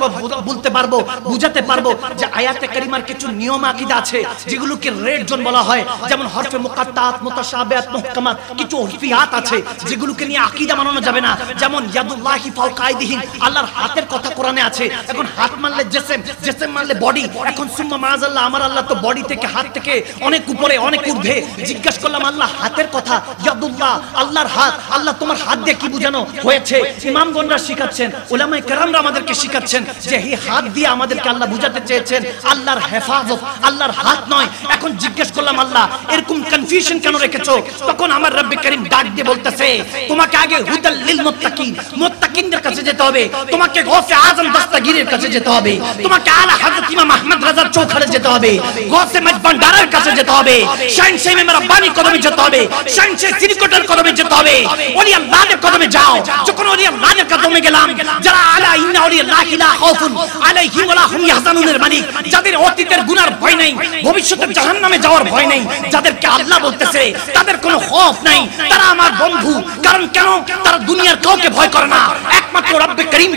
বলতে পারবো, বুঝাতে পারবো যে আয়াতে কারিমার কিছু নিয়ম আকীদা আছে যেগুলোকে রেড জোন বলা হয়। যেমন হরফে মুকাত্তাত, মুতাশাবিহাত, মুহকামাত, কিছু উরফিয়াত আছে যেগুলোকে নিয়ে আকীদা মানানো যাবে না। যেমন ইয়াদুল্লাহি ফাওকা আইদিহিম, আল্লাহর হাতের কথা কোরআনে আছে। এখন হাত মানলে জিসম, জিসম মানলে বডি। এখন সুম্মা মাযাল্লাহ, আমার আল্লাহ তো বডি থেকে, হাত থেকে অনেক উপরে, অনেক ঊর্ধ্বে। জিজ্ঞাসা করলাম আল্লাহ হাতের কথা, ইয়াদুল্লাহ, আল্লাহর হাত, আল্লাহ তোমার হাত দিয়ে কি বুঝানো হয়েছে? ইমামগণরা শিখাচ্ছেন, উলামায়ে কেরামরা আমাদেরকে শিখাচ্ছেন যে এই হাত দিয়ে আমাদেরকে আল্লাহ বুঝাতে চেয়েছেন আল্লাহর হেফাজত, আল্লাহর হাত নয়। এখন জিজ্ঞেস করলাম আল্লাহ এরকম কনফিউশন কেন রেখেছো? তখন আমার রব্বে করিম ডাক দিয়ে বলতেছে তোমাকে আগে হুদাল লিল মুত্তাকিন, মুত্তাকিনদের কাছে যেতে হবে, তোমাকে গৌসে আজম দস্তগীরের কাছে যেতে হবে, তোমাকে আলা হযরত ইমাম আহমদ রাজার চৌখারে যেতে হবে, গৌসে মজবান্ডারের কাছে যেতে হবে, শাহনশাহ ইমাম রাব্বানি কদমে যেতে হবে, শাহনশাহ সিরিকোটের কদমে যেতে হবে, ওলি আল্লাহর কদমে যাও। যখন ওলি আল্লাহর কদমে গেলাম, যারা আলা ইন্না ওলি আল্লাহ লা খাউফুন আলাইহিম ওয়া লা হুম ইয়াহজানুনের মালিক, যাদের অতীতের গুনার ভয় নাই, ভবিষ্যতের জাহান্নামে যাওয়ার ভয় নাই, যাদেরকে আল্লাহ বলতেছে তাদের কোনো খৌফ নাই, তারা আমার বন্ধু। কারণ কেন? তারা দুনিয়ার কাউকে ভয় করে না, একমাত্র রব্বে করিম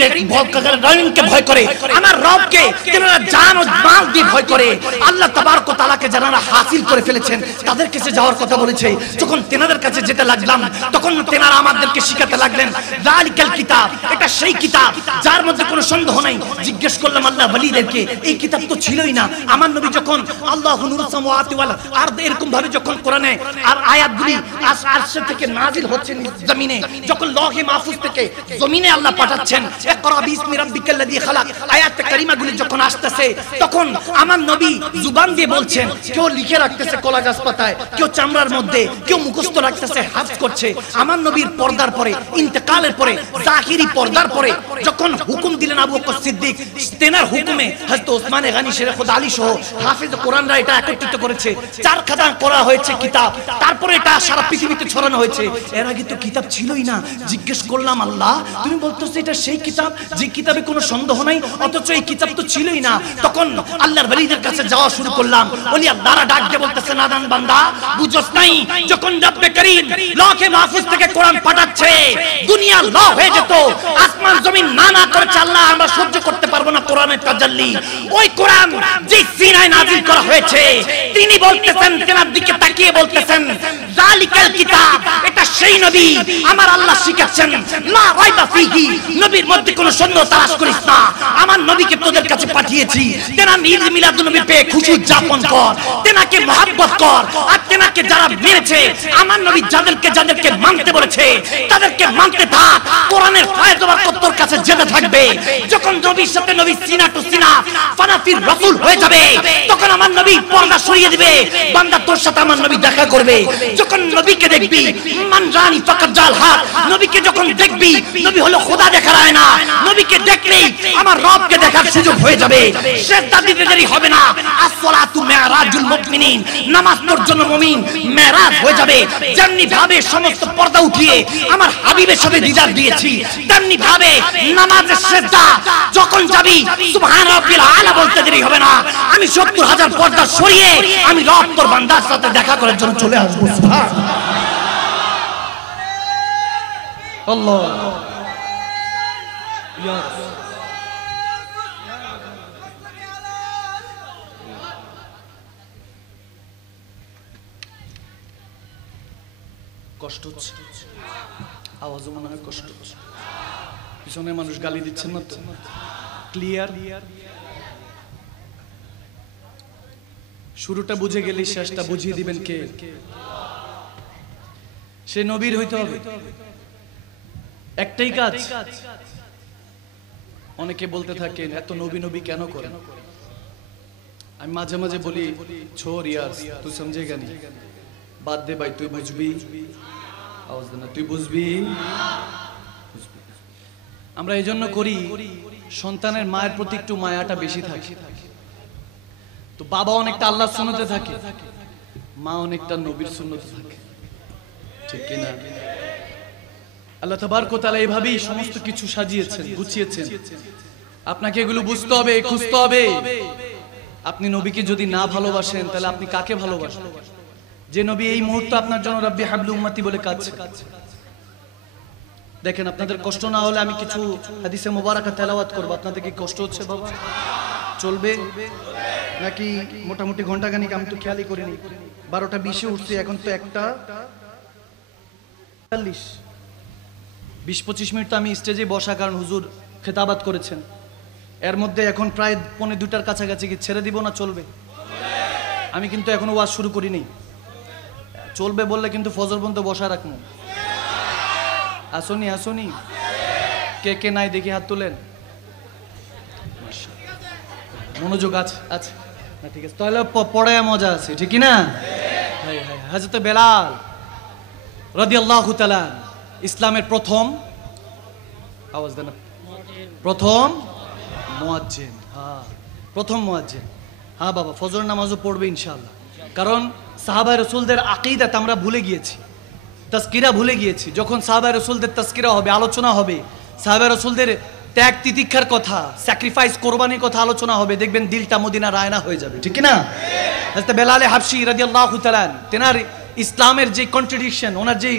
রহিমকে ভয় করে, আমার রবকে যারা জান ও মাল দিয়ে ভয় করে। আল্লাহ তাবারক ওয়া তাআলাকে যারা হাসিল করে ফেলেছেন তাদের কাছে যাওয়ার কথা বলেছে। যখন তেনাদের কাছে যেতে লাগলাম তখন তেনারা আমাদেরকে শিখাতে লাগলেন যালিকাল কিতাব, এটা সেই কিতাব যার মধ্যে কোনো সন্দেহ নাই। জিজ্ঞেস করলাম আল্লাহ ওলিদেরকে এই কিতাব তো ছিলই না। আমার নবী যখন আল্লাহু নূরুস সামাওয়াতি ওয়াল আরদ এরকম ভাবে যখন কোরআনে আর আয়াতগুলি আরশ থেকে নাজিল হচ্ছে জমিনে, যখন লৌহে মাহফুজ থেকে জমিনে আল্লাহ পাঠাচ্ছেন ইকরা বিসমি রাব্বিকাল্লাযী খালাক, আয়াত কারিমাগুলি যখন আসতেছে তখন আমার নবী জুবান দিয়ে বলছেন, কেউ লিখে রাখতেছে কলা গাছ পাতায়, কেউ চামড়ার মধ্যে, কেউ মুখস্থ রাখতেছে, হাফজ করছে। আমার নবীর পর্দার পরে, ইন্তেকালের পরে, জাহিরি পর্দার পরে যখন হুকুম দিলেন আবু বকর সিদ্দিক, তেনার হুকুমে হযরত ওসমান গনি শেরে খুদ আলী সহ হাফেজ কোরআনরা এটা একত্রিত করেছে, 4 খাতা করা হয়েছে কিতাব, তারপরে এটা সারা পৃথিবীতে ছড়ানো হয়েছে। এর আগে তো কিতাব ছিলই না। জিজ্ঞেস করলাম আল্লাহ তুমি বলতেছো এটা সেই কিতাব যে কিতাবে কোনো সন্দেহ নাই, অথচ এই কিতাব তো ছিলই না। তখন আল্লাহর ওলিদের কাছে যাওয়া শুরু করলাম। ওলি আল্লাহরা ডাক দিয়ে বলতেছে নাদান বান্দা, বুঝছস নাই যখন রব্বে করিম লৌহে মাহফুজ থেকে কোরআন পাঠাচ্ছে দুনিয়া ল হয়ে যেত, আসমান জমিন না করেছে আল্লাহ আমরা সহ্য করতে পারবো না কোরআনের তাজাল্লি। ওই কোরআন যে সিনায় নাজিল করা হয়েছে তিনি বলতেছেন, তেনার দিকে তাকিয়ে বলতেছেন যালিকাল কিতাব, এটা সেই নবী আমার আল্লাহ শিখাচ্ছেন লা রাইবা ফিহি, নবীর মধ্যে কোনো সন্দেহ তালাশ করিস না, আমার নবীকে তোদের কাছে পাঠিয়েছি, তেনার ঈদ মিলাদুন নবী পেয়ে খুশি উদযাপন কর, তেনাকে মহব্বত কর। আর তেনাকে যারা মেনেছে, আমার নবী যাদেরকে মানতে বলেছে তাদেরকে মানতে থাক, কোরআনের ফয়েজ ও বরকত তোর কাছে যেতে থাকবে। যখন নবীর সাথে নবী সিনা টু সিনা ফানাফির রাসূল হয়ে যাবে তখন আমার নবী পর্দা সরিয়ে দিবে, বান্দা তোর সাথে আমার নবী দেখা করবে। যখন নবীকে দেখবি মান রানি ফাকাত জাল হক, নবীকে যখন দেখবি নবী হলো খোদা দেখার আয়না, নবীকে দেখলেই আমার রবকে দেখার সুযোগ হয়ে যাবে, সিজদা দিতে দেরি হবে না। আসসালাতু মিরাজুল মুমিনিন, নামাজ তোর জন্য মুমিন মেরাজ হয়ে যাবে। যেমনি ভাবে সমস্ত পর্দা উঠিয়ে আমার হাবিবের সাথে দিদার দিয়েছি, তেমনি ভাবে নামাজের সিজদা যখন যাবি সুবহান রাব্বিল আলা বলতে দেরি হবে না, আমি ৭০,০০০ পর্দা সরিয়ে আমি রব তোর বান্দার সাথে দেখা করার জন্য চলে আসবো। সুবহান আল্লাহ। কষ্ট হচ্ছে, আওয়াজও মনে হয় কষ্ট হচ্ছে, পিছনে মানুষ গালি দিচ্ছেন না তো? ক্লিয়ার? শুরুটা বুঝে গেলে শেষটা বুঝিয়ে দিবেন কে? সে নবীর হইতে হবে। একটাই কাজ, অনেকে বলতে থাকেন এত নবী নবী কেন করেন? আমি মাঝে মাঝে বলি ছোড় ইয়ার, তুই সমঝেগা নি, বাদ দে ভাই, তুই বুঝবি, আওয়াজ দে না, তুই বুঝবি। আমরা এই জন্য করি, সন্তানের মায়ের প্রতি একটু মায়াটা বেশি থাকে। তো বাবা অনেকটা আল্লাহর সুন্নতে থাকে, মা অনেকটা নবীর সুন্নতে থাকে, ঠিক কিনা? আল্লাহ তাবারক ওয়া তাআলা এইভাবেই সমস্ত কিছু সাজিয়েছেন, গুছিয়েছেন। আপনাকে এগুলো বুঝতে হবে, খুঁজতে হবে। আপনি নবীকে যদি না ভালোবাসেন তাহলে আপনি কাকে ভালোবাসেন? যে নবী এই মুহূর্তে আপনার জন্য রাব্বি হাবলু উম্মতি বলে কাঁদছে। দেখেন, আপনাদের কষ্ট না হলে আমি কিছু হাদিসে মুবারাকা তেলাওয়াত করব। আপনাদের কি কষ্ট হচ্ছে বাবা? চলবে নাকি মোটামুটি ঘন্টাখানিক? আমি তো খেয়ালই করিনি, 12টা 20-এ উঠছি, এখন তো 1:40। 20-25 মিনিট তো আমি স্টেজে বসা, কারণ হুজুর খেতাবাত করেছেন। এর মধ্যে এখন প্রায় 1:45-র কাছাকাছি। কি ছেড়ে দিব না চলবে? আমি কিন্তু এখনো ওয়াজ শুরু করিনি। চলবে বললে কিন্তু ফজর পর্যন্ত বসা রাখবো। আসনি আসনি, কে কে নাই দেখি হাত তুলেন। মনোযোগ আছে আছে না? ঠিক আছে, তাহলে পড়ায় মজা আছে, ঠিক না? হযরত বেলাল রাদিয়াল্লাহু তাআলা ইসলামের প্রথম, আওয়াজ দেন, প্রথম মুয়াজ্জিন। হ্যাঁ, প্রথম মুয়াজ্জিন। হ্যাঁ বাবা, ফজর নামাজও পড়বে ইনশাআল্লাহ। কারণ সাহাবায়ে রাসূলদের আকীদাত আমরা ভুলে গিয়েছি, তাজকিরা ভুলে গিয়েছি। যখন সাহাবায়ে রাসূলদের তাজকিরা হবে, আলোচনা হবে, সাহাবায়ে রাসূলদের ত্যাগ তিতিক্ষার কথা, স্যাক্রিফাইস কোরবানির কথা আলোচনা হবে, দেখবেন দিলটা মদিনার আয়না হয়ে যাবে, ঠিক না? হযরত বেলাল হাবশী রাদিয়াল্লাহু তাআলা তেনার ইসলামের যে কন্ট্রিবিউশন, ওনার যে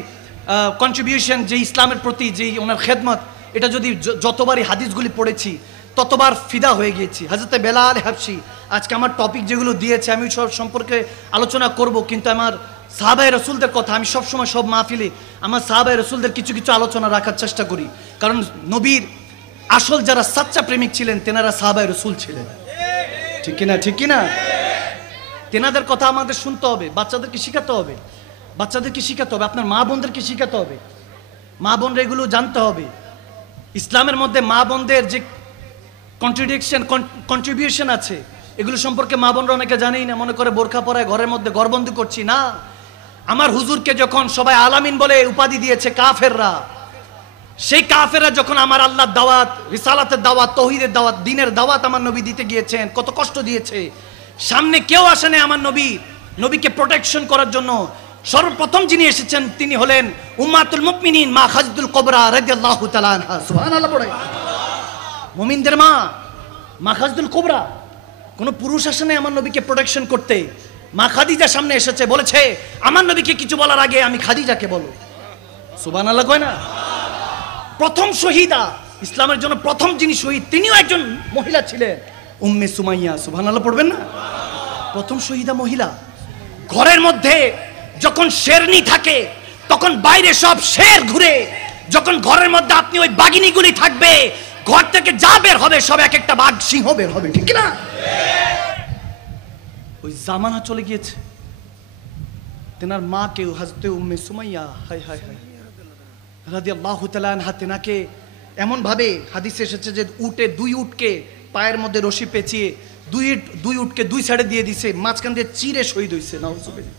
কন্ট্রিবিউশন, যে ইসলামের প্রতি যে ওনার খেদমত, এটা যদি যতবারই হাদিসগুলি পড়েছি ততবার ফিদা হয়ে গিয়েছি। হযরত বেলাল হাবশী, আজকে আমার টপিক যেগুলো দিয়েছে আমি সব সম্পর্কে আলোচনা করব, কিন্তু আমার সাহাবায়ে রাসূলদের কথা আমি সবসময় সব মাহফিলে আমার সাহাবায়ে রাসূলদের কিছু কিছু আলোচনা রাখার চেষ্টা করি। কারণ নবীর আসল যারা সাচ্চা প্রেমিক ছিলেন তেনারা সাহাবায়ে রাসূল ছিলেন, ঠিক কিনা? ঠিক কিনা? তেনাদের কথা আমাদের শুনতে হবে, বাচ্চাদেরকে শিখাতে হবে, বাচ্চাদেরকে শিখাতে হবে, আপনার মা বোনদেরকে শিখাতে হবে। মা বোনরা এগুলো জানতে হবে। ইসলামের মধ্যে মা বোনদের যে কন্ট্রিবিউশন আছে, এগুলো সম্পর্কে মা বোনরা অনেকে জানেই না, মনে করে বোরখা পরায় ঘরের মধ্যে ঘরবন্দি করছি। না, আমার হুজুরকে যখন সবাই আলামিন বলে উপাধি দিয়েছে কাফেররা, সেই কাফেররা যখন আমার আল্লাহর দাওয়াত, রিসালাতের দাওয়াত, তাওহীদের দাওয়াত, দ্বীনের দাওয়াত আমার নবী দিতে গিয়েছেন, কত কষ্ট দিয়েছে। সামনে কেউ আসে না আমার নবীকে প্রোটেকশন করার জন্য। সর্বপ্রথম যিনি এসেছেন তিনি হলেন উম্মাতুল মুমিনিন মা খাদিজাতুল কুবরা রাদিয়াল্লাহু তাআলা আনহা। সুবহানাল্লাহ পড়ে। মুমিনদের মা মা খাদিজাতুল কুবরা, কোন পুরুষ আসে না আমার নবীকে প্রোটেকশন করতে। মা খাদিজা সামনে এসেছে, বলেছে আমার নবীকে কিছু বলার আগে আমি খাদিজাকে বলো। সুবহানাল্লাহ কয় না? প্রথম শহীদা, ইসলামের জন্য প্রথম যিনি শহীদ তিনিও একজন মহিলা ছিলেন, উম্মে সুমাইয়া। সুবহানাল্লাহ পড়বেন না? প্রথম শহীদা মহিলা। ঘরের মধ্যে যখন শেরনি থাকে তখন বাইরে সব শের ঘুরে, যখন ঘরের মধ্যে আপনি ওই বাঘিনীগুলি থাকবে, ঘর থেকে যা বের হবে সব এক একটা বাঘ সিংহ বের হবে, ঠিক না? ওই জামানা চলে গিয়েছে। তেনার মা কেউ হযরত উম্মে সুমাইয়া হায় হায় হায় রাদিয়াল্লাহু তাআলা আনহা, তেনাকে এমন ভাবে হাদিসে এসেছে যে দুই উটকে পায়ের মধ্যে রশি পেঁচিয়ে দুই উটকে দুই সাইডে দিয়ে দিছে, মাঝখান দিয়ে চিরে শহীদ হয়েছে। নাউজুবিল্লাহ।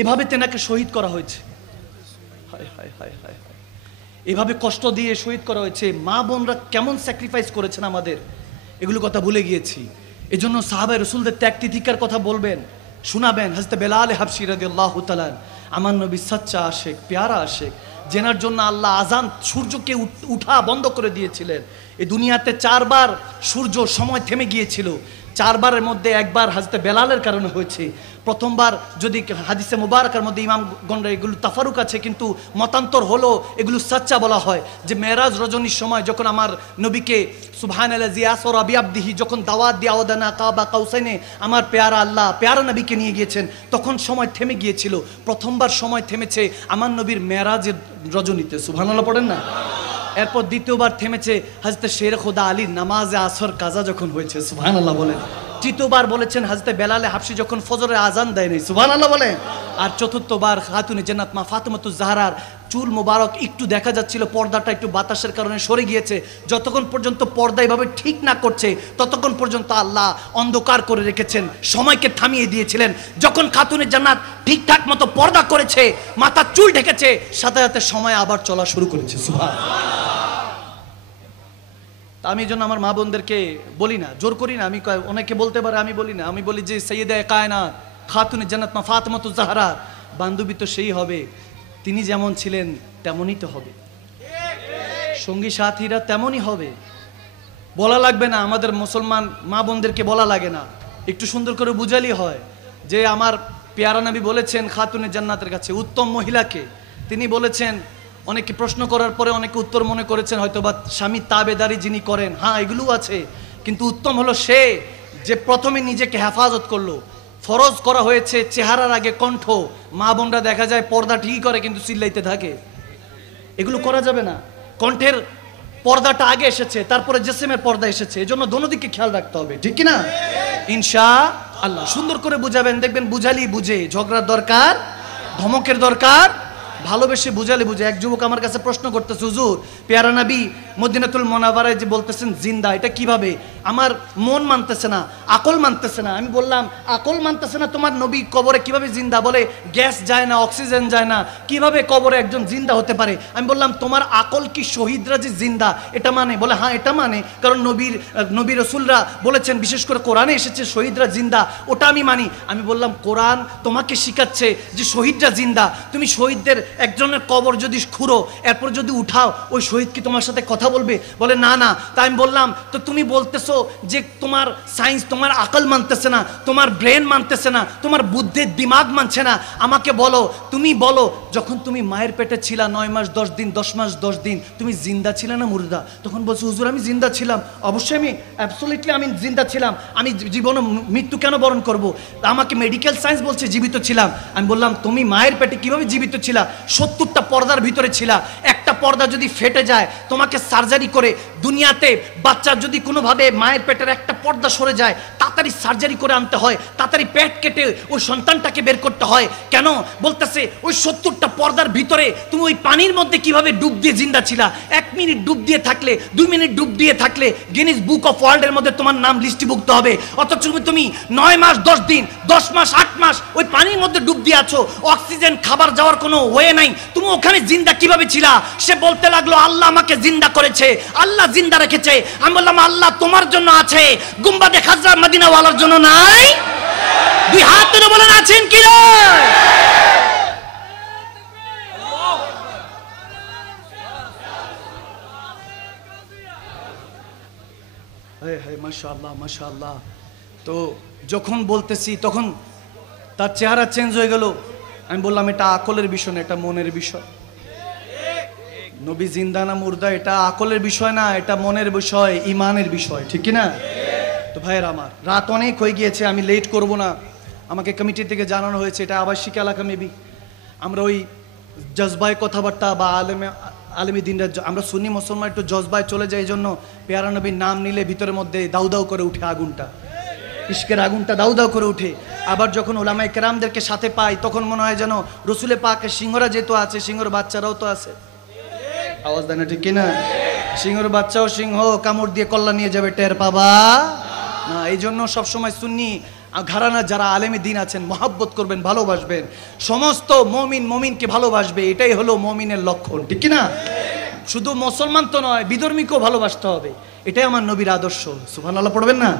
এভাবে তেনাকে শহীদ করা হয়েছে। হায় হায় হায় হায়, এভাবে কষ্ট দিয়ে শহীদ করা হয়েছে। মা বোনরা কেমন স্যাক্রিফাইস করেছেন আমাদের, এগুলো কথা ভুলে গিয়েছি। এজন্য সাহাবায়ে রাসূলদের ত্যাগ তিতিক্ষার কথা বলবেন, শোনাবেন। হযরত বেলাল হাবশী রাদিয়াল্লাহু তাআলা আমার নবী সাচ্চা আশেক, পেয়ারা আশেক, যেনার জন্য আল্লাহ আজান সূর্যকে উঠা বন্ধ করে দিয়েছিলেন। এই দুনিয়াতে 4 বার সূর্য সময় থেমে গিয়েছিল, 4 বারের মধ্যে একবার হযরত বেলালের কারণে হয়েছে। প্রথমবার যদি হাদিসে মুবারাকার মধ্যে ইমামগণরা এগুলো তাফারুক আছে, কিন্তু মতান্তর হলো এগুলো সাচ্চা বলা হয় যে মেরাজ রজনীর সময় যখন আমার নবীকে সুবহানাল্লাযী আসরা বিআবদিহি যখন দাওয়াত দিয়ে আওয়াদানা কাবা কাউসাইনে আমার পেয়ারা আল্লাহ পেয়ারা নবীকে নিয়ে গিয়েছেন, তখন সময় থেমে গিয়েছিল। প্রথমবার সময় থেমেছে আমার নবীর মেরাজের রজনীতে। সুবহানাল্লাহ পড়েন না? এরপর দ্বিতীয়বার থেমেছে হযরত শের খোদা আলীর নামাজে আসর কাজা যখন হয়েছে। সুবহানাল্লাহ বলেন। তৃতীয়বার বলেছেন হযরত বেলাল হাবশী যখন ফজরের আজান দেয় নাই। সুবহানাল্লাহ বলেন। আর চতুর্থবার খাতুনে জান্নাত মা ফাতেমাতুজ জাহরার চুল মোবারক একটু দেখা যাচ্ছিল, পর্দাটা একটু বাতাসের কারণে সরে গিয়েছে। যতক্ষণ পর্যন্ত পর্দা এভাবে ঠিক না করছে ততক্ষণ পর্যন্ত আল্লাহ অন্ধকার করে রেখেছেন, সময়কে থামিয়ে দিয়েছিলেন। যখন খাতুনে জান্নাত ঠিকঠাক মতো পর্দা করেছে, মাথা চুল ঢেকেছে, সাথে সাথে সময় আবার চলা শুরু করেছে। সুবহানাল্লাহ। আমি এই জন্য আমার মা বোনদেরকে বলি না, জোর করি না। আমি অনেকে বলতে পারে, আমি বলি না। আমি বলি যে সৈয়দা কায়নাত খাতুনে জান্নাত মা ফাতেমাতুজ জাহরা বান্ধবী তো সেই হবে, তিনি যেমন ছিলেন তেমনই তো হবে, সঙ্গী সাথীরা তেমনই হবে। বলা লাগবে না, আমাদের মুসলমান মা বোনদেরকে বলা লাগে না, একটু সুন্দর করে বুঝালি হয় যে আমার পেয়ারা নবী বলেছেন খাতুনে জান্নাতের কাছে উত্তম মহিলাকে। তিনি বলেছেন, অনেকে প্রশ্ন করার পরে অনেকে উত্তর মনে করেছেন হয়তো বা স্বামী তাবেদারি যিনি করেন, হ্যাঁ এগুলো আছে, কিন্তু উত্তম হলো সে যে প্রথমে নিজেকে হেফাজত করলো। ফরজ করা হয়েছে চেহারার আগে কণ্ঠ। মা বোনরা দেখা যায় পর্দা ঠিকই করে কিন্তু চিল্লাইতে থাকে, এগুলো করা যাবে না। কণ্ঠের পর্দাটা আগে এসেছে, তারপরে জিসমের পর্দা এসেছে, এজন্য দোনো দিকে খেয়াল রাখতে হবে, ঠিক কি না? ইনশাআল্লাহ সুন্দর করে বুঝাবেন, দেখবেন বুঝালি বুঝে, ঝগড়ার দরকার, ধমকের দরকার, ভালোবেসে বুঝালে বুঝে। এক যুবক আমার কাছে প্রশ্ন করতেছে, হুজুর পেয়ারা নবী মদিনাতুল মুনাওয়ারায় যে বলতেছেন জিন্দা, এটা কিভাবে? আমার মন মানতেছে না, আকল মানতেছে না। আমি বললাম আকল মানতেছে না, তোমার নবী কবরে কিভাবে জিন্দা? বলে গ্যাস যায় না, অক্সিজেন যায় না, কিভাবে কবরে একজন জিন্দা হতে পারে? আমি বললাম তোমার আকল কি শহীদরা যে জিন্দা এটা মানে? বলে হ্যাঁ এটা মানে, কারণ নবী রাসূলরা বলেছেন, বিশেষ করে কোরআনে এসেছে শহীদরা জিন্দা, ওটা আমি মানি। আমি বললাম কোরআন তোমাকে শিখাচ্ছে যে শহীদরা জিন্দা, তুমি শহীদদের একজনের কবর যদি খুঁড়ো এরপর যদি উঠাও, ওই শহীদ কি তোমার সাথে কথা বলবে? বলে না না। তাই আমি বললাম তো তুমি বলতেছো যে তোমার সায়েন্স, তোমার আকল মানতেছে না, তোমার ব্রেন মানতেছে না, তোমার বুদ্ধির দিমাগ মানছে না, আমাকে বলো, তুমি বলো যখন তুমি মায়ের পেটে ছিলা 9 মাস 10 দিন, 10 মাস 10 দিন, তুমি জিন্দা ছিলে না মুর্দা? তখন বলছো হুজুর আমি জিন্দা ছিলাম। অবশ্যই আমি অ্যাবসলিউটলি আমি জিন্দা ছিলাম, আমি জীবনে মৃত্যু কেন বরণ করব? আমাকে মেডিকেল সায়েন্স বলছে জীবিত ছিলাম। আমি বললাম তুমি মায়ের পেটে কিভাবে জীবিত ছিলা? 70টা পর্দার ভিতরে ছিলা, একটা পর্দা যদি ফেটে যায়, তোমাকে সার্জারি করে দুনিয়াতে বাচ্চা যদি কোনোভাবে মায়ের পেটের একটা পর্দা সরে যায়, তাড়াতাড়ি সার্জারি করে আনতে হয়, তাড়াতাড়ি পেট কেটে ওই সন্তানটাকে বের করতে হয়। কেন? বলতেছে ওই 70টা পর্দার ভিতরে তুমি ওই পানির মধ্যে কিভাবে ডুব দিয়ে জিন্দা ছিলা? 1 মিনিট ডুব দিয়ে থাকলে, 2 মিনিট ডুব দিয়ে থাকলে গিনেস বুক অফ ওয়ার্ল্ডের মধ্যে তোমার নাম লিস্টিভুক্ত হবে। অথচ তুমি 9 মাস 10 দিন, 10 মাস 8 মাস ওই পানির মধ্যে ডুব দিয়ে আছো, অক্সিজেন খাবার যাওয়ার কোনো ওয়ে নাই, তুমি ওখানে জিন্দা কিভাবে ছিলা? সে বলতে লাগলো আল্লাহ আমাকে জিন্দা করেছে, আল্লাহ জিন্দা রেখেছে। আমি বললাম আল্লাহ তোমার জন্য আছে, গুম্বাদে খাজরা মদিনাওয়ালার জন্য নাই? দুই হাত তুলে বলেন আছেন কি না? মাশাআল্লাহ মাশাআল্লাহ। তো যখন বলতেছি তখন তার চেহারা চেঞ্জ হয়ে গেল। আমি বললাম এটা আকলের বিষয় না, এটা মনের বিষয়। নবী জিন্দা না মুর্দা এটা আকলের বিষয় না, এটা মনের বিষয়, ইমানের বিষয়, ঠিক কি না? তো ভাইয়ের আমার, রাত অনেক হয়ে গিয়েছে, আমি লেট করব না। আমাকে কমিটি থেকে জানানো হয়েছে এটা আবাসিক এলাকা, মেবি আমরা ওই জজবায় কথাবার্তা বা আলেমী দিনরা, আমরা সুন্নি মুসলমান একটু জজবায় চলে যাই, এই জন্য পেয়ারা নবীর নাম নিলে ভিতরের মধ্যে দাউ দাউ করে উঠে আগুনটা, ইশকের আগুনটা দাউ দাউ করে উঠে। আবার যখন ওলামায়ে কেরামদেরকে সাথে পাই তখন মনে হয় যেন রসুলে পাকের সিংহরা যেহেতু আছে, সিংহর বাচ্চারাও তো আছে, আওয়াজ দেয় না ঠিক কিনা? সিংহর বাচ্চাও সিংহ, কামড় দিয়ে কল্লা নিয়ে যাবে, টের পাবা না। এই জন্য সবসময় সুন্নি ঘরানা যারা আলেমী দিন আছেন মহাব্বত করবেন, ভালোবাসবেন, সমস্ত মমিনকে ভালোবাসবে, এটাই হলো মমিনের লক্ষণ, ঠিক কিনা? শুধু মুসলমান তো নয়, বিধর্মীকেও ভালোবাসতে হবে, এটাই আমার নবীর আদর্শ। সুবহানাল্লাহ পড়বেন না?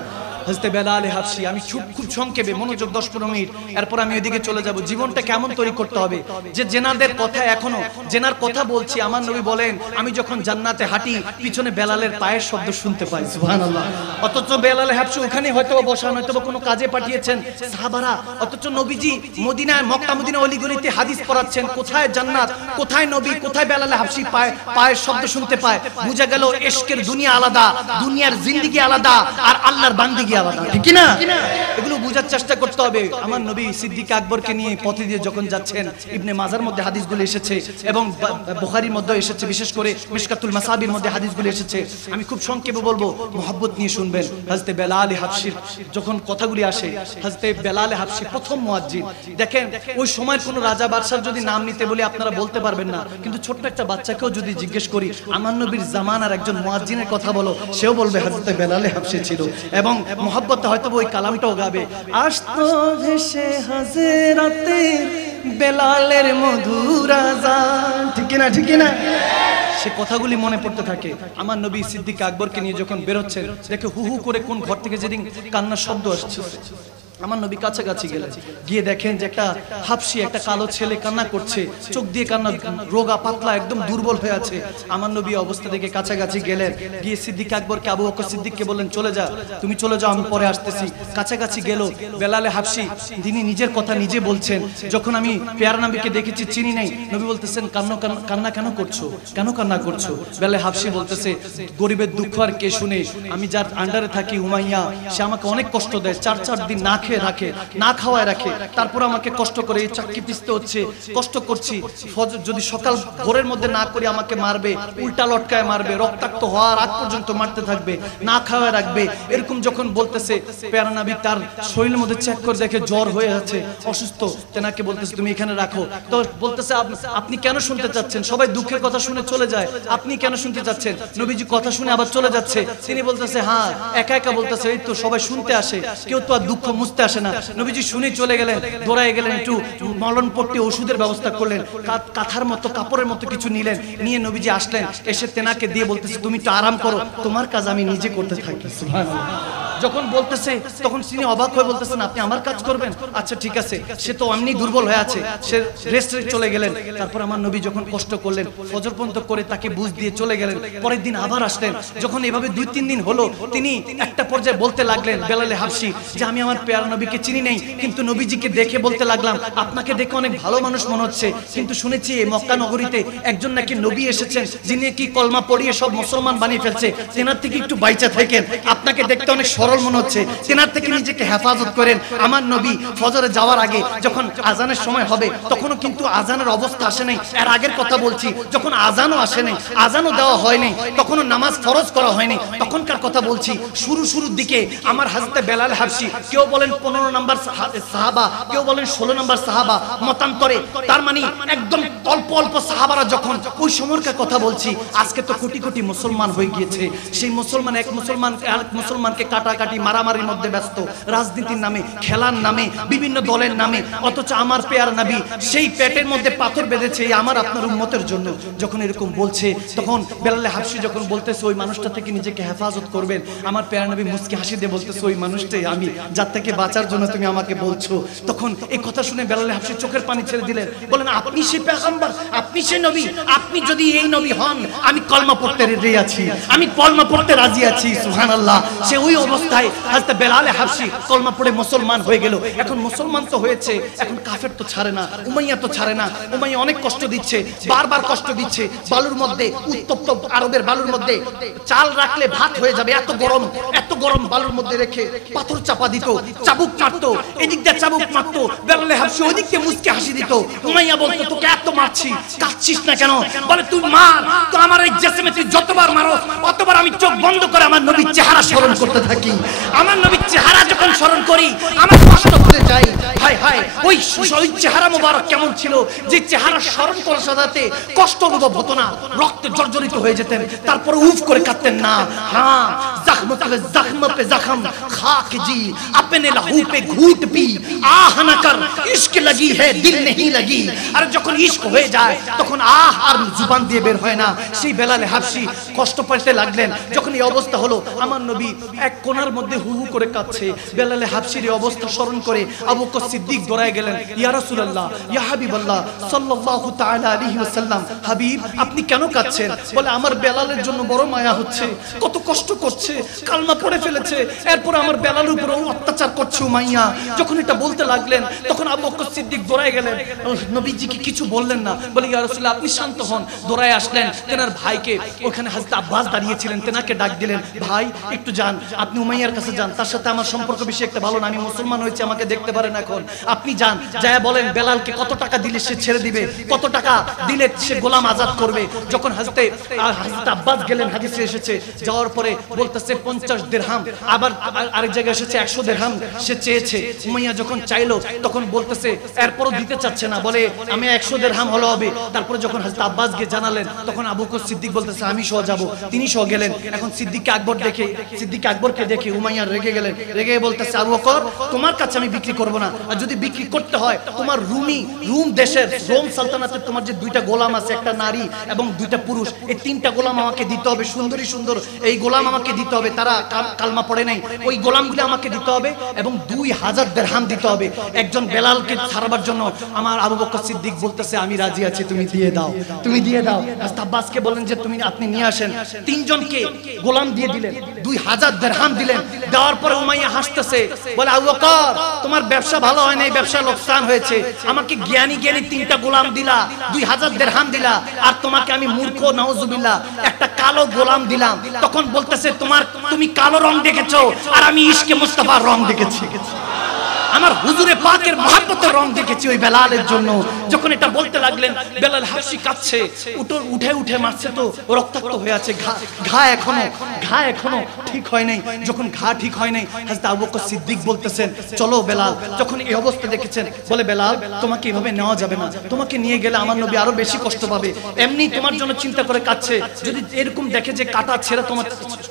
হযরত বেলাল হাবশী। আমি খুব সংক্ষেপে, মনোযোগ 10-15 মিনিট, এরপর আমি ওইদিকে চলে যাব। জীবনটা কেমন তৈরি করতে হবে যে জেনাদের কথা, এখনো জেনার কথা বলছি। আমার নবী বলেন আমি যখন জান্নাতে হাঁটি পিছনে বেলালের পায়ের শব্দ শুনতে পাই। সুবহানাল্লাহ। অথচ বেলাল হাবশী ওখানে হয়তো বসান, হয়তো কোনো কাজে পাঠিয়েছেন সাহাবারা, অথচ নবীজি মদিনায়, মক্কা মদিনা অলিগলিতে হাদিস পড়াচ্ছেন, কোথায় জান্নাত, কোথায় নবী, কোথায় বেলাল হাবশী পায়ের শব্দ শুনতে পায়। বুঝা গেল ইশকের দুনিয়া আলাদা, দুনিয়ার জিন্দেগি আলাদা, আর আল্লাহর বান্দেগি আলাদা, ঠিক কি না? এগুলো বোঝার চেষ্টা করতে হবে। আমার নবী সিদ্দিক আকবরকে নিয়ে পথে দিয়ে যখন যাচ্ছেন, ইবনে মাজার মধ্যে হাদিসগুলো এসেছে এবং বুখারীর মধ্যে এসেছে, বিশেষ করে মিশকাতুল মাসাবির মধ্যে হাদিসগুলো এসেছে। আমি খুব সংক্ষেপে বলবো, মুহাব্বত নিয়ে শুনবেন। হযরত বেলাল হাবশির যখন কথাগুলি আসে, হযরত বেলাল হাবশি প্রথম মুয়াজ্জিন। দেখেন ওই সময় কোন রাজা বাদশার যদি নাম নিতে বলি আপনারা বলতে পারবেন না, কিন্তু ছোট্ট একটা বাচ্চাকেও যদি জিজ্ঞেস করি আমার নবীর জামানার একজন মুয়াজ্জিনের কথা বলো, সেও বলবে হযরত বেলাল হাবশি ছিল। এবং মুহাব্বতে হয়তো ওই কালামটাও গাবে, আসতো ভেসে হাজরাতে বেলালের মধুর আযান, ঠিক না? ঠিক না? সে কথাগুলি মনে পড়তে থাকে। আমার নবী সিদ্দিক আকবরকে নিয়ে যখন বেরোচ্ছেন, দেখে হু হু করে কোন ঘর থেকে যেদিন কান্নার শব্দ আসছে। আমার নবী কাছাকাছি গেলেন, গিয়ে দেখেন যে একটা হাবশি, একটা কালো ছেলে কান্না করছে, চোখ দিয়ে কান্না, রোগা পাতলা, একদম দুর্বল হয়ে আছে। আমার নবী অবস্থা দেখে কাছাকাছি গেলেন, গিয়ে সিদ্দিক আকবরকে, আবু বকর সিদ্দিককে বললেন, চলে যা, তুমি চলে যাও, আমি পরে আসতেছি। কাছাকাছি গেল বেলালে হাবশি, তিনি নিজের কথা নিজে বলছেন, যখন আমি পেয়ারা নবীকে দেখেছি চিনি নাই। নবী বলতেছেন, কান্না কেন করছো, কেন কান্না করছো? বেলালে হাবশি বলতেছে, গরিবের দুঃখ আর কে শুনে, আমি যার আন্ডারে থাকি উমাইয়া, সে আমাকে অনেক কষ্ট দেয়, 4 দিন না খেয়ে রাখে, না খাওয়ায় রাখে, তারপর আমাকে কষ্ট করে এই চাকরি পিছতে হচ্ছে, কষ্ট করছি। যদি সকাল ভোরের মধ্যে না করি আমাকে মারবে, উল্টা লটকায় মারবে, রক্তাক্ত হওয়ার আগ পর্যন্ত মারতে থাকবে, না খাওয়ায় রাখবে। এরকম যখন বলতেছে, প্যারা নবী তার শরীরের মধ্যে চেক করে দেখে জ্বর হয়ে আছে, অসুস্থ। তেনাকে বলতেছে, তুমি এখানে রাখো। তো বলতেছে, আপনি কেন শুনতে চাচ্ছেন? সবাই দুঃখের কথা শুনে চলে যায়, আপনি কেন শুনতে চাচ্ছেন? নবীজি কথা শুনে আবার চলে যাচ্ছে। তিনি বলতেছে, হ্যাঁ, একা একা বলতেছে, এই তো সবাই শুনতে আসে, কেউ তো আর দুঃখ মুছতে আসে না। নবীজি শুনে চলে গেলেন, দৌড়ায় গেলেন, একটু মলনপট্টি ওষুধের ব্যবস্থা করলেন, কাঁথার মতো কাপড়ের মতো কিছু নিলেন, নিয়ে নবীজি আসলেন, এসে তেনাকে দিয়ে বলতেছে, তুমি একটু আরাম করো, তোমার কাজ আমি নিজে করতে থাকি। সুবহানাল্লাহ। যখন বলতেছে তখন তিনি অবাক হয়ে বলতেছেন, আপনি আমার কাজ করবেন? আচ্ছা ঠিক আছে, সে তো এমনি দুর্বল হয়ে আছে, সে রেস্টে চলে গেলেন। তারপর আমার নবী যখন কষ্ট করলেন, ফজর পর্যন্ত করে তাকে বুঝ দিয়ে চলে গেলেন। পরের দিন আবার আসলেন, যখন এভাবে 2-3 দিন হলো, তিনি একটা পর্যায়ে বলতে লাগলেন বেলালে হাবশি যে, আমি আমার পেয়ারা নবীকে চিনি নেই, কিন্তু নবীজিকে দেখে বলতে লাগলাম, আপনাকে দেখে অনেক ভালো মানুষ মনে হচ্ছে, কিন্তু শুনেছি এই মক্কা নগরীতে একজন নাকি নবী এসেছেন, যিনি কি কলমা পড়িয়ে সব মুসলমান বানিয়ে ফেলছে, তেনার থেকে একটু বাইচা থাকেন, আপনাকে দেখতে অনেক সরল মনে হচ্ছে, তেনার থেকে নিজেকে হেফাজত করেন। আমার নবী ফজরে যাওয়ার আগে যখন আজানের সময় হবে, তখনও কিন্তু আজানের অবস্থা আসে নাই, এর আগের কথা বলছি, যখন আজানও আসে নাই, আজানও দেওয়া হয়নি, তখনও নামাজ ফরজ করা হয়নি, তখনকার কথা বলছি। শুরুর দিকে আমার হযরত বেলাল হাবশি, কেউ বলেন 15 নম্বর সাহাবা, কেউ বলেন 16 নম্বর সাহাবা, মতান্তরে, তার মানে একদম অল্প অল্প সাহাবারা যখন, ওই সময়কার কথা বলছি। আজকে তো কোটি কোটি মুসলমান হয়ে গিয়েছে, সেই মুসলমান এক মুসলমানকে কাটাকাটি মারামারির মধ্যে ব্যস্ত, রাজনীতির নামে, খেলার নামে, বিভিন্ন দলের নামে, অথচ আমার পেয়ার নবী সেই পেটের মধ্যে পাথর বেঁধেছে আমার আপনার উম্মতের জন্য। যখন এরকম বলছে, তখন বেলালে হাবশি যখন বলতেছে ওই মানুষটা থেকে নিজেকে হেফাজত করবেন, আমার পেয়ার নবী মুচকি হাসি দিয়ে বলতেছে, ওই মানুষটাই আমি, যার থেকে বাঁচার জন্য তুমি আমাকে বলছো। তখন এই কথা শুনে বেলালে হাবশি চোখের পানি ছেড়ে দিলেন, বলেন, আপনি সেই পেগম্বর, আপনি সেই নবী, আপনি যদি এই নবী হন, আমি কলমা পড়তে রেডি আছি, আমি কলমা পড়তে রাজি আছি। সুবহানাল্লাহ। সে ওই অবস্থায় হযরত বেলালে হাবশি কলমা পড়ে মুসলমান হয়ে গেল। এখন মুসলমান তো হয়েছে, এখন কাফের তো ছাড়ে না, উমাইয়া তো ছাড়ে না, উমাইয়া অনেক কষ্ট দিচ্ছে, বারবার কষ্ট দিচ্ছে। বালুর মধ্যে, উত্তপ্ত আরবের বালুর মধ্যে চাল রাখলে ভাত হয়ে যাবে, এত গরম বালুর মধ্যে রেখে পাথর চাপা দিত, চাবুক মারতো, এদিক দিয়ে চাবুক মারতো, বেলালে হাবশি ওদিক দিয়ে মুচকি হাসি দিত। উমাইয়া বলতো, তোকে এত মারছি, কাঁদছিস না কেন? বলে, তুই মার, তো আমার এই জিসমে তুই যতবার মারো অতবার আমি চোখ বন্ধ করে আমার নবীর চেহারা স্মরণ করতে থাকি। আমার নবীর চেহারা যখন স্মরণ করি আমার কষ্ট হতে যায়। হায় হায়, ওই চেহারা মোবারক কেমন ছিল, যে চেহারা স্মরণ করার সাথে কষ্ট অনুভব হতো না, রক্তে জর্জরিত হয়ে যেতেন, তারপরে উফ করে কাঁদতেন না। হ্যাঁ, জখম পে জখম খাক জি, আপনে লাহু পে ঘুট পি, আহ না কর, ইশক লাগি है दिल नहीं लगी। আর যখন ইশক হয়ে যায় তখন আহ আর জুবান দিয়ে বের হয় না। সেই বেলালে হাবশি কষ্ট পেতে লাগলেন। যখন এই অবস্থা হলো, আমার নবী এক কোণার মধ্যে হু হু করে কাঁদছে। বেলালে হাবশির এই অবস্থা স্মরণ করে আবু বকর সিদ্দিক দৌড়ায় গেলেন, ইয়া রাসূলুল্লাহ, ইয়া হাবিবাল্লাহ সাল্লাল্লাহু তাআলা আলাইহি ওয়াসাল্লাম, হাবিব আপনি কেন কাঁদছেন? বলে, আমার বেলালের জন্য বড় মায়া হচ্ছে, কত কষ্ট করছে, কালমা পড়ে ফেলেছে। এরপর আমার বেলালের উপর অত্যাচার করছে উমাইয়া। যখন এটা বলতে লাগলেন তখন আবু বকর সিদ্দিক দৌড়ায় গেলেন, নবীজি কি কিছু বললেন না, বলে ইয়া রাসূলুল্লাহ আপনি শান্ত হন। দৌড়ায় আসলেন তেনার ভাইকে, ওখানে হযরত আব্বাস দাঁড়িয়েছিলেন, তেনাকে ডাক দিলেন, ভাই একটু যান, আপনি উমাইয়ার কাছে যান, তার সাথে আমার সম্পর্ক বেশি একটা ভালো না, আমি মুসলমান হয়েছি, আমাকে দেখতে পারেন এখন, আপনি যান, যায় বলেন বেলালকে কত টাকা দিলে সে ছেড়ে দিবে, কত টাকা দিলে সে গোলাম আজাদ করবে। যখন হযরত আব্বাস গেলেন, হাদিসে এসেছে, যাওয়ার পরে বলতেছে 50 দিরহাম, আবার আরেক জায়গায় এসেছে 100 দিরহাম সে চেয়েছে। উমাইয়া যখন চাইলো তখন বলতেছে, এরপরও দিতে চাচ্ছে না, বলে আমি 100 দিরহাম হলো হবে। তারপরে যখন হযরত আব্বাস কে জানালেন তখন আবু বকর সিদ্দিক বলতেছে আমি সহ যাব, তিনি সহ গেলেন। এখন সিদ্দিক আকবরকে দেখে উমাইয়া রেগে গেলেন, রেগে বলতেছে আবু বকর তোমার কাছে আমি বিক্রি করব না, আর যদি বিক্রি করতে হয় তোমার রোম দেশের রোম সালতানাতের তোমার যে 2টা গোলাম আছে, একটা নারী এবং 2টা পুরুষ, এই 3টা গোলাম আমাকে দিতে হবে, সুন্দরী সুন্দর এই গোলাম আমাকে দিতে হবে, তারা কালমা পড়ে নাই, ওই গোলামগুলো আমাকে দিতে হবে এবং 2000 দিরহাম দিতে হবে একজন বেলালকে ছাড়বার জন্য। আমার আবু বকর সিদ্দিক বলতেছে আমি রাজি আছি, তুমি দিয়ে দাও, তুমি দিয়ে দাও। হযরত আব্বাসকে বলেন যে আপনি নিয়ে আসেন, 3 জনকে গোলাম দিয়ে দিলেন, 2000 দিরহাম দিলেন। দেওয়ার পরে উমাইয়া হাসতেছে, বলে আবু বকর তোমার ব্যবসা ভালো হয় নাই, ব্যবসা লোকসান হয়েছে, আমাকে জ্ঞানী 3টা গোলাম দিলা, 2000 দিরহাম দিলা, আর তোমাকে আমি মূর্খ নাউজুবিল্লাহ একটা কালো গোলাম দিলাম। তখন বলতেছে তুমি কালো রং দেখেছো আর আমি ইশকে মুস্তাফার রং দেখেছি, আমার হুজুরে পাকের মহব্বতের রং দেখেছি ওই বেলালের জন্য। যখন এটা বলতে লাগলেন বেলাল হাফসি কাঁদছে, উঠে উঠে মারছে, তো রক্তাক্ত হয়ে আছে, ঘা এখনো ঠিক হয় নাই। যখন ঘা ঠিক হয় নাই হযরত আবু বকর সিদ্দিক বলতেছেন চলো বেলাল, যখন এই অবস্থা দেখেছেন বলে বেলাল তোমাকে এভাবে নেওয়া যাবে না, তোমাকে নিয়ে গেলে আমার নবী আরো বেশি কষ্ট পাবে, এমনি তোমার জন্য চিন্তা করে কাঁদছে, যদি এরকম দেখে যে কাটা ছেড়ে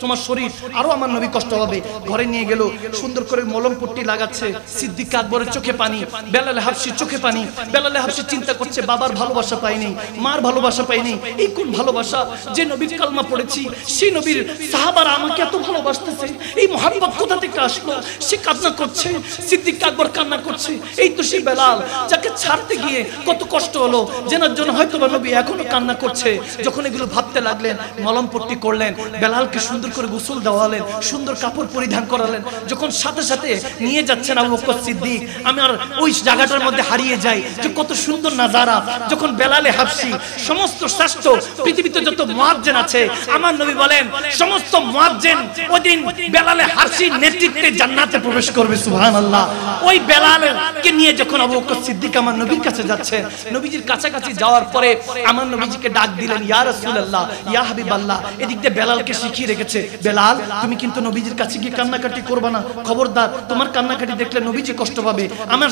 তোমার শরীর আরো আমার নবী কষ্ট পাবে। ঘরে নিয়ে গেল, সুন্দর করে মলম পট্টি লাগাচ্ছে, সিদ্দিক আকবরের চোখে পানি, বেলাল হাফসির চোখে পানি। বেলাল হাফসি চিন্তা করছে বাবার ভালোবাসা পাইনি, মার ভালোবাসা পাইনি, এই কোন ভালোবাসা, যে নবীর কালমা পড়েছি সেই নবীর সাহাবারা আমাকে এত ভালোবাসতেছে, এই মহব্বত কোথা থেকে আসলো? সে কান্না করছে, সিদ্দিক আকবর কান্না করছে, এই তো সেই বেলাল যাকে ছাড়তে গিয়ে কত কষ্ট হলো, যেনার জন্য হয়তো বা নবী এখনো কান্না করছে। যখন এগুলো ভাবতে লাগলেন মলম পট্টি করলেন, বেলালকে সুন্দর করে গোসল দেওয়ালেন, সুন্দর কাপড় পরিধান করালেন। যখন সাথে সাথে নিয়ে যাচ্ছেন আবু বকর সিদ্দিক, আমি আর ওই জায়গাটার মধ্যে হারিয়ে যাই যে কত সুন্দর নাজারা। যখন বেলালে হাফসি সমস্ত শ্রেষ্ঠ পৃথিবীতে যত মুয়াজ্জিন আছে, আমার নবী বলেন সমস্ত মুয়াজ্জিন ওদিন বেলালে হাফসির নেতৃত্বে জান্নাতে প্রবেশ করবে, সুবহানাল্লাহ। ওই বেলালকে নিয়ে যখন আবু বকর সিদ্দিক আমার নবীর কাছে যাচ্ছে, নবীজির কাছাকাছি যাওয়ার পরে আমার নবীজিকে ডাক দিলেন ইয়া রাসূলুল্লাহ, ইয়া হাবিবাল্লাহ। এদিক দিয়ে বেলালকে শিখিয়ে রেখেছে, বেলাল তুমি কিন্তু নবীজির কাছে গিয়ে কান্নাকাটি করবে না, খবরদার, তোমার কান্নাকাটি দেখলে নবীজি কষ্ট পাবে। আমার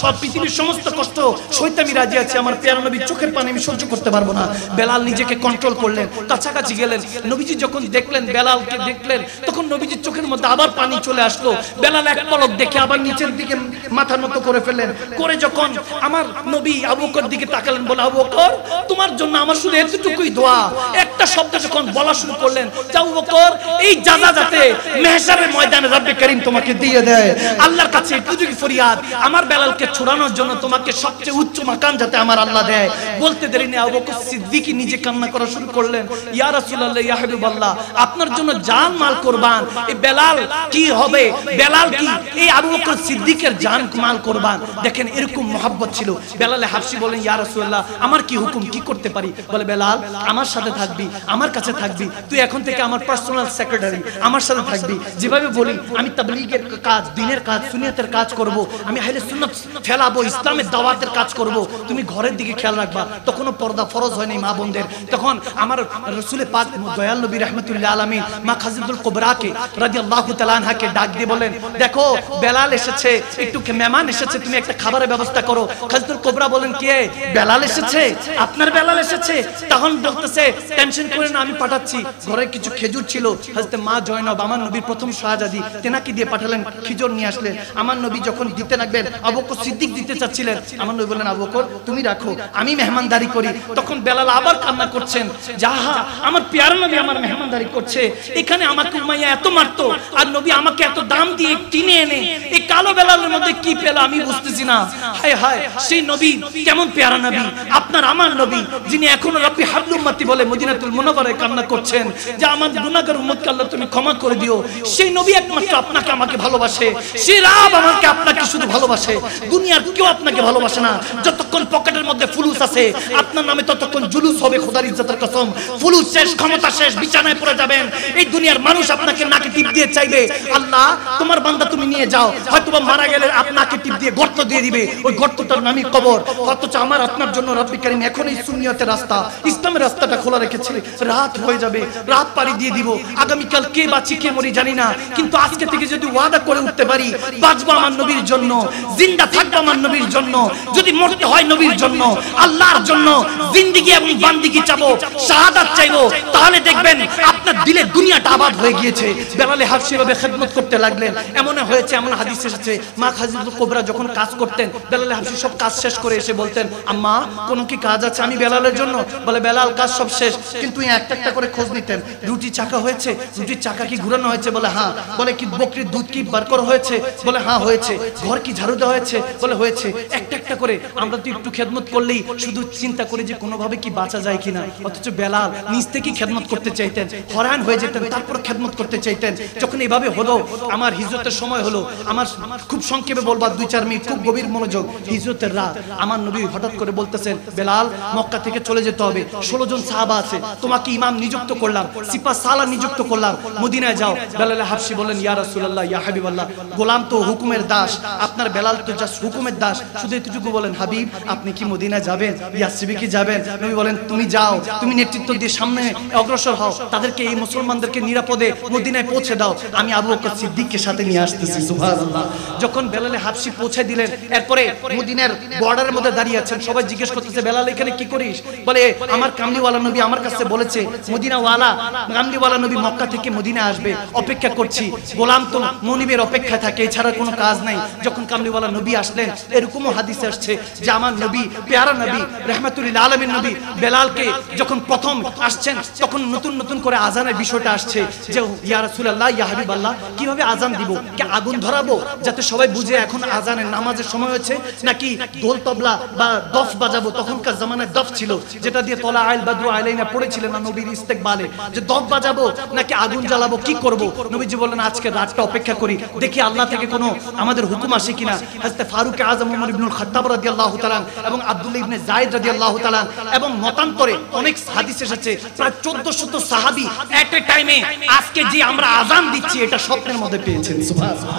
সব পৃথিবীর সমস্ত কষ্ট সইতে আমি রাজি আছি, আমার প্যারা নবীর চোখের পানি আমি সহ্য করতে পারবো না। বেলাল নিজেকে কন্ট্রোল করলেন, কাছাকাছি গেলেন, নবীজি যখন দেখলেন বেলালকে দেখলেন, তখন নবীজির চোখের মধ্যে আবার পানি চলে আসলো। বেলাল এক পলক দেখে আবার নিচের দিকে মাথা নত করে ফেললেন, করে যখন আমার নবী আবু বকর দিকে তাকালেন, বলে আবু বকর তোমার জন্য আমার শুধু এতটুকুই দোয়া, একটা শব্দ যখন বলা শুরু করলেন, আবু বকর এই জাযা যাতে মেহশারের ময়দানে রব্বে করিম তোমাকে দিয়ে দেয়, আল্লাহর কাছে পুজোকি ফরিয়াদ, আমার বেলালকে ছুড়ানোর জন্য তোমাকে সবচেয়ে উচ্চ মাকাম যাতে আমার আল্লাহ দেয়। বলতে দেরি নেই আবু বকর সিদ্দিক নিজে কান্না করা শুরু করলেন, ইয়া রাসূলুল্লাহ, ইয়া হাবিবাল্লাহ, আপনার জন্য জান মাল কুরবান। এই বেলাল কি হবে, বেলাল কি এই আবু বকর সিদ্দিকের জান মাল কুরবান। দেখেন এরকম মহব্বত ছিল। বেলালে হাফসি বলেন ইয়া রাসূলুল্লাহ, আমার কি হুকুম, কি করতে পারি? বলে বেলাল আমার সাথে থাকবি, আমার কাছে থাকবি, তুই এখন থেকে আমার পার্সোনাল সেক্রেটারি, আমার সাথে থাকবি। যেভাবে বলি আমি তাবলীগের কাজ, দ্বীনের কাজ, সুন্নিয়তের কাজ করব, আমি আহলে সুন্নাত ফেলাবো, ইসলামের দাওয়াতের কাজ করব, তুমি ঘরের দিকে খেয়াল রাখবা। তখনও পর্দা ফরজ হয়নি মা বোনদের। তখন আমার রাসূলে পাক দয়াল নবী রাহমাতুল্লাহ আলামিন মা খাদিজাতুল কুবরাকে রাদিয়াল্লাহু তাআলা আনহাকে ডাক দিয়ে বলেন, দেখো বেলাল এসেছে, একটু মেহমান এসেছে, তুমি একটা খাবারের ব্যবস্থা করো। খাদিজাতুল কুবরা বলেন, কে? বেলাল এসেছে, আপনার বেলাল এসেছে? তখন বলতেছে টেনশন করে না, আমি পাঠাচ্ছি। ঘরে কিছু খেজুর ছিল, হযরত মা জয়নব আমার নবীর প্রথম শাহজাদি, তেনাকে দিয়ে পাঠালেন, খেজুর নিয়ে আসলেন। আমার নবী নবী যখন দিতে লাগবেন, আবু বকর সিদ্দিক দিতে চাচ্ছিলেন, আমার নবী বললেন আবু বকর তুমি রাখো, আমি মেহমানদারি করি। তখন বেলাল আবার কান্না করছেন, যাহা আমার প্যারা নবী আমার মেহমানদারি করছে, এখানে আমাকে উমাইয়া এত মারতো আর নবী আমাকে এত দাম দিয়ে কিনে এনে এই কালো বেলালের মধ্যে কি পেল আমি বুঝতেছি না। হায় হায়, সেই নবী কেমন প্যারা নবী, আপনার আমার নবী, যিনি এখনো রব্বি হাবলুম উম্মতি বলে মদিনাতুল মুনাওয়ারায় কান্না করছেন যে আমার গুনাহগার উম্মতকে আল্লাহ তুমি ক্ষমা করে দিও। সেই নবী একমাত্র আপনাকে আমাকে ভালোবাসে, সেই রাব আমাকে আপনাকে শুধু ভালোবাসে, দুনিয়ার কেউ আপনাকে ভালোবাসে না। যতক্ষণ পকেটের মধ্যে ফুলুস আছে আপনার নামে ততক্ষণ জুলুস হবে, খোদার ইজ্জতের কসম। ফুলুস শেষ, ক্ষমতা শেষ, বিছানায় পড়ে যাবেন। এই দুনিয়ার মানুষ আপনাকে নাকে টিপ দিয়ে চাইবে আল্লাহ তোমার বান্দা তুমি নিয়ে যাও, হয়তো মারা গেলে আপনাকে টিপ দিয়ে গর্ত দিয়ে দিবে, ওই গর্তটার নামই কবর। অথচ আমার আপনার জন্য রব্বি কারীম এখন এই সুন্নিয়তের রাস্তা, ইসলামের রাস্তাটা খোলা রেখেছে। রাত হয়ে যাবে, রাত পাড়ি দিয়ে দিব, আগামীকাল কে বাঁচি কে মরি জানি না, কিন্তু আজকে থেকে যদি ওয়াদা করে উঠতে পারি বাঁচবো আমার নবীর জন্য, জিন্দা থাকবো আমার নবীর জন্য, যদি মরতে হয় নবীর জন্য, আল্লাহর জন্য জিন্দেগি এবং বান্দিগি চাবো, শাহাদাত চাইবো, তাহলে দেখবেন আপনার দিলে দুনিয়াটা আবাদ হয়ে গিয়েছে। বেলালে হাবশী ভাবে খেদমত করতে লাগলেন। এমন হয়েছে, এমন হাদিস এসেছে, মা খাদিজাতুল কুবরা যখন কাজ করতেন, বেলালে হাবশী সব কাজ শেষ করে এসে বলতেন আম্মা কোনো কি কাজ আছে আমি বেলালের জন্য? বলে বেলাল কাজ সব শেষ, কিন্তু একটা একটা করে খোঁজ নিতেন, রুটি চাকা হয়েছে, রুটির চাকা কি ঘুরানো হয়েছে? বলে হ্যাঁ। বলে কি বকরির দুধ কি বার করা হয়েছে? বলে হ্যাঁ হয়েছে। ঘর কি ঝাড়ু দেওয়া হয়েছে? বলে হয়েছে। একটা একটা করে আমরা তো একটু খেদমত করলেই শুধু চিন্তা করি যে কোনোভাবে কি বাঁচা যায় কিনা, অথচ বেলাল নিজ থেকেই খেদমত করতে চাইতেন, হয়রান হয়ে যেতেন, তারপর খেদমত করতে চাইতেন। যখন এইভাবে হলো, আমার হিজরতের সময় হলো, আমার খুব সংক্ষেপে বলবা 2-4 মিনিট, খুব গভীর মনোযোগ। হিজরতের রাত, আমার নবী হঠাৎ করে বলতেছেন বেলাল মক্কা থেকে চলে যেতে হবে, 16 জন সাহাবা আছে, তোমাকে ইমাম নিযুক্ত করলাম, সিপাহ সালার নিযুক্ত করলাম, মদিনায় যাও। বেলাল হাবশী বলেন ইয়া রাসূলুল্লাহ ইয়া হাবিবাল্লাহ, গোলাম তো হুকুমের দাস, আপনার বেলাল তো জাস্ট হুকুমের দাস, শুধু এতটুকু বলেন হাবিব আপনি কি মদিনায় যাবেন, ইয়াসরিবে কি যাবেন? নবী বলেন তুমি যাও, তুমি নেতৃত্ব দিয়ে সামনে অগ্রসর হও, তাদেরকে এই মুসলমানদেরকে নিরাপদে মদিনায় পৌঁছে দাও, আমি আবু বকর সিদ্দিককে সাথে নিয়ে আসতেছি। সুবহানাল্লাহ। যখন বেলালে হাবশী পৌঁছে দিলেন, এরপরে মদিনার বর্ডারের মধ্যে দাঁড়িয়ে আছেন, সবাই জিজ্ঞেস করতেছে বেলাল এখানে কি করিস? বলে আমার কামলিওয়ালা নবী আমার কাছে বলেছে মদিনাওয়ালা কামলিওয়ালা নবী মক্কা থেকে মদিনা আসবে, অপেক্ষা করছি। গোলাম তো মনিবের অপেক্ষায় থাকে, এছাড়া কোনো কাজ নাই। যখন কামলিওয়ালা নবী আসলেন, এরকমও হাদিসে আসছে যে আমার নবী, প্যারা নবী, রাহমাতুল লিল আলামিন নবী বেলালকে যখন প্রথম আসছেন তখন নতুন নতুন করে আজানের বিষয়টা আসছে যে ইয়া রাসূলুল্লাহ ইয়া হাবিবাল্লাহ কিভাবে আজান দিব, কি আগুন ধরাবো যাতে সবাই বুঝে এখন আজানের নামাজের সময় হয়েছে, নাকি দোল তবলা বা দফ বাজাবো? তখনকার জামানায় দফ ছিল, যেটা দিয়ে তলা আইল বাদরু আলাইনা পড়েছিলেন না নবীর ইস্তেকবালে, যে দফ বাজাবো নাকি আগুন জ্বালাবো, কি করব? নবীজি বললেন আজকে রাতটা অপেক্ষা করি, দেখি আল্লাহ থেকে কোনো আমাদের হুকুম আসে কিনা। হযরত ফারুক আযম ওমর ইবনুল খাত্তাব রাদিয়াল্লাহু তাআলা এবং আব্দুল্লাহ ইবনে যায়েদ রাদিয়াল্লাহু তাআলা এবং মতান্তরে অনেক হাদিস এসেছে, প্রায় 1400 সাহাবী এট এ টাইমে আজকে যে আমরা আযান দিচ্ছি এটা স্বপ্নের মধ্যে পেয়েছেন। সুবহানাল্লাহ।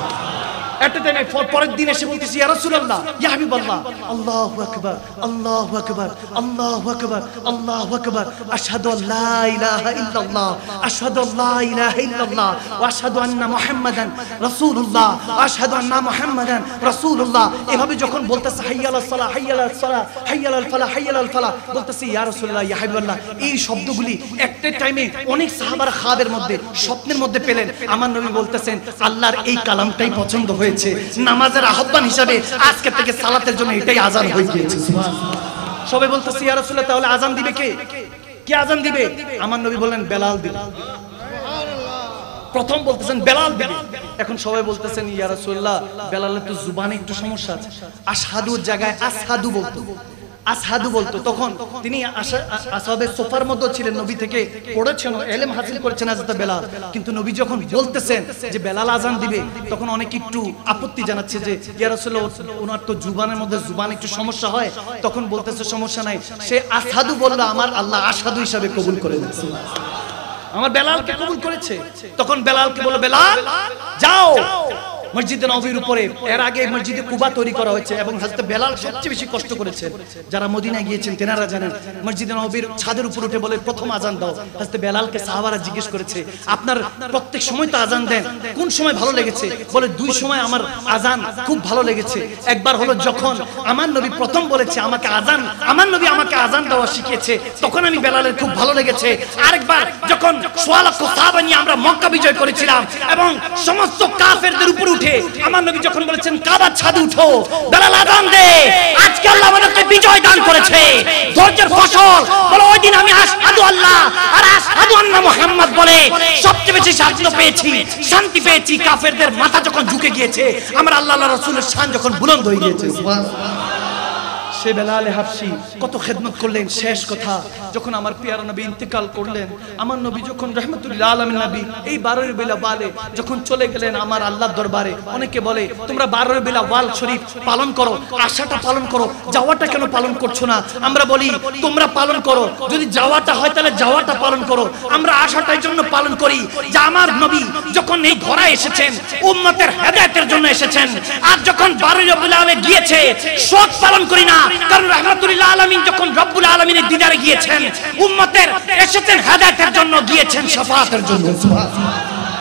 একটা দিন পরের দিন এসে বলতেছি ইয়া রাসূলুল্লাহ ইয়া হাবিবাল্লাহ, আল্লাহু আকবার আল্লাহু আকবার আল্লাহু আকবার আল্লাহু আকবার, আশহাদু আল্লা ইলাহা ইল্লাল্লাহ আশহাদু আল্লা ইলাহা ইল্লাল্লাহ ওয়া আশহাদু আন্না মুহাম্মাদান রাসূলুল্লাহ আশহাদু আন্না মুহাম্মাদান রাসূলুল্লাহ। এভাবে যখন বলতেছে হাইয়া আলাস সালাহ হাইয়া আলাস সালাহ হাইয়া আলাল ফালাহ হাইয়া আলাল ফালাহ, বলতেছি ইয়া রাসূলুল্লাহ ইয়া হাবিবাল্লাহ, এই শব্দগুলি একটা টাইমে অনেক সাহাবারা খাবের মধ্যে স্বপ্নের মধ্যে পেলেন। আমার নবী বলতেছেন আল্লাহর এই কালামটাই পছন্দ হয়েছে, নামাজের আহ্বান হিসাবে আজকে থেকে সালাতের জন্য এটাই আযান হয়ে গিয়েছে। সুবহানাল্লাহ। সবাই বলতেছে ইয়া রাসূলুল্লাহ তাহলে আযান দিবে কে? কে আযান দিবে? আমার নবী বললেন বেলাল দিবে। প্রথম বলতেছেন বেলাল দিবে। এখন সবাই বলতেছেন ইয়া রাসূলুল্লাহ বেলালের তো জুবানে একটু সমস্যা আছে, আশহাদুর জায়গায় আসহাদু বলতো, আসহাদু বলতো। তখন তিনি আসহাবে সোফার মধ্যে ছিলেন, নবী থেকে পড়েছেন, ইলম হাসিল করেছেন হযরত বেলাল। কিন্তু নবী যখন বলতেছেন যে বেলাল আযান দিবে, তখন অনেক একটু আপত্তি জানাচ্ছে যে ইয়া রাসূলুল্লাহ ওনার তো জুবানের মধ্যে জুবান একটু সমস্যা হয়। তখন বলতেছে সমস্যা নাই, সে আসহাদু বলল আমার আল্লাহ আশহাদু হিসাবে কবুল করে নিয়েছে, আমার বেলালকে কবুল করেছে। তখন বেলালকে বলল বেলাল যাও মসজিদে নববীর উপরে। এর আগে মসজিদে কুবা তৈরি করা হয়েছে এবং হযরত বেলাল সবচেয়ে বেশি কষ্ট করেছেন। যারা মদিনায় গিয়েছেন তেনারা জানেন, মসজিদে নববীর ছাদের উপর উঠে বলে প্রথম আজান দাও। হযরত বেলালকে সাহাবারা জিজ্ঞেস করেছে আপনার প্রত্যেক সময় তো আজান দেন, কোন সময় ভালো লেগেছে? বলে দুই সময় আমার আজান খুব ভালো লেগেছে। একবার হলো যখন আমার নবী প্রথম বলেছে আমাকে আজান, আমার নবী আমাকে আজান দেওয়া শিখিয়েছে, তখন আমি বেলালের খুব ভালো লেগেছে। আরেকবার যখন 1.5 লাখ সাহাবা নিয়ে আমরা মক্কা বিজয় করেছিলাম এবং সমস্ত কাফেরদের উপর উঠে আমার নবী যখন বলেছেন কাবার ছাদে উঠো, বেলাল আযান দে, আজকে আল্লাহ আমাদেরকে বিজয় দান করেছে, ধৈর্যের ফসল বলে ওই দিন আমি আশহাদু আল্লাহ আর আশহাদু আন্না মুহাম্মদ বলে সবচেয়ে বেশি শান্তি পেয়েছি, শান্তি পেয়েছি। কাফেরদের মাথা যখন ঝুঁকে গিয়েছে, আমার আল্লাহ রাসূলের শান যখন বুলন্দ হয়ে গিয়েছে, সুবহানাল্লাহ। সে বেলাল হাবশি কত খেদমত করলেন। শেষ কথা, যখন আমার পিয়ারা নবী ইন্তেকাল করলেন, আমার নবী যখন রাহমাতুল আলামিন নবী এই 12 রবিউল আউয়ালে যখন চলে গেলেন আমার আল্লাহর দরবারে, অনেকে বলে তোমরা 12 রবিউল আউয়াল শরীফ পালন করো, আশাটা পালন করো, যাওয়াটা কেন পালন করছো না? আমরা বলি তোমরা পালন করো, যদি যাওয়াটা হয় তাহলে যাওয়াটা পালন করো। আমরা আশাটার জন্য পালন করি যে আমার নবী যখন এই ঘোড়ায় এসেছেন উম্মতের হেদায়েতের জন্য এসেছেন, আর যখন 12 রবিউল আউয়ালে গিয়েছে শোক পালন করি না, কারণ রাহমাতুল্লাহ আলামিন যখন রব্বুল আলামিনের দিদারে গিয়েছেন উম্মতের এসেছেন হেদায়েতের জন্য, গিয়েছেন শাফাআতের জন্য।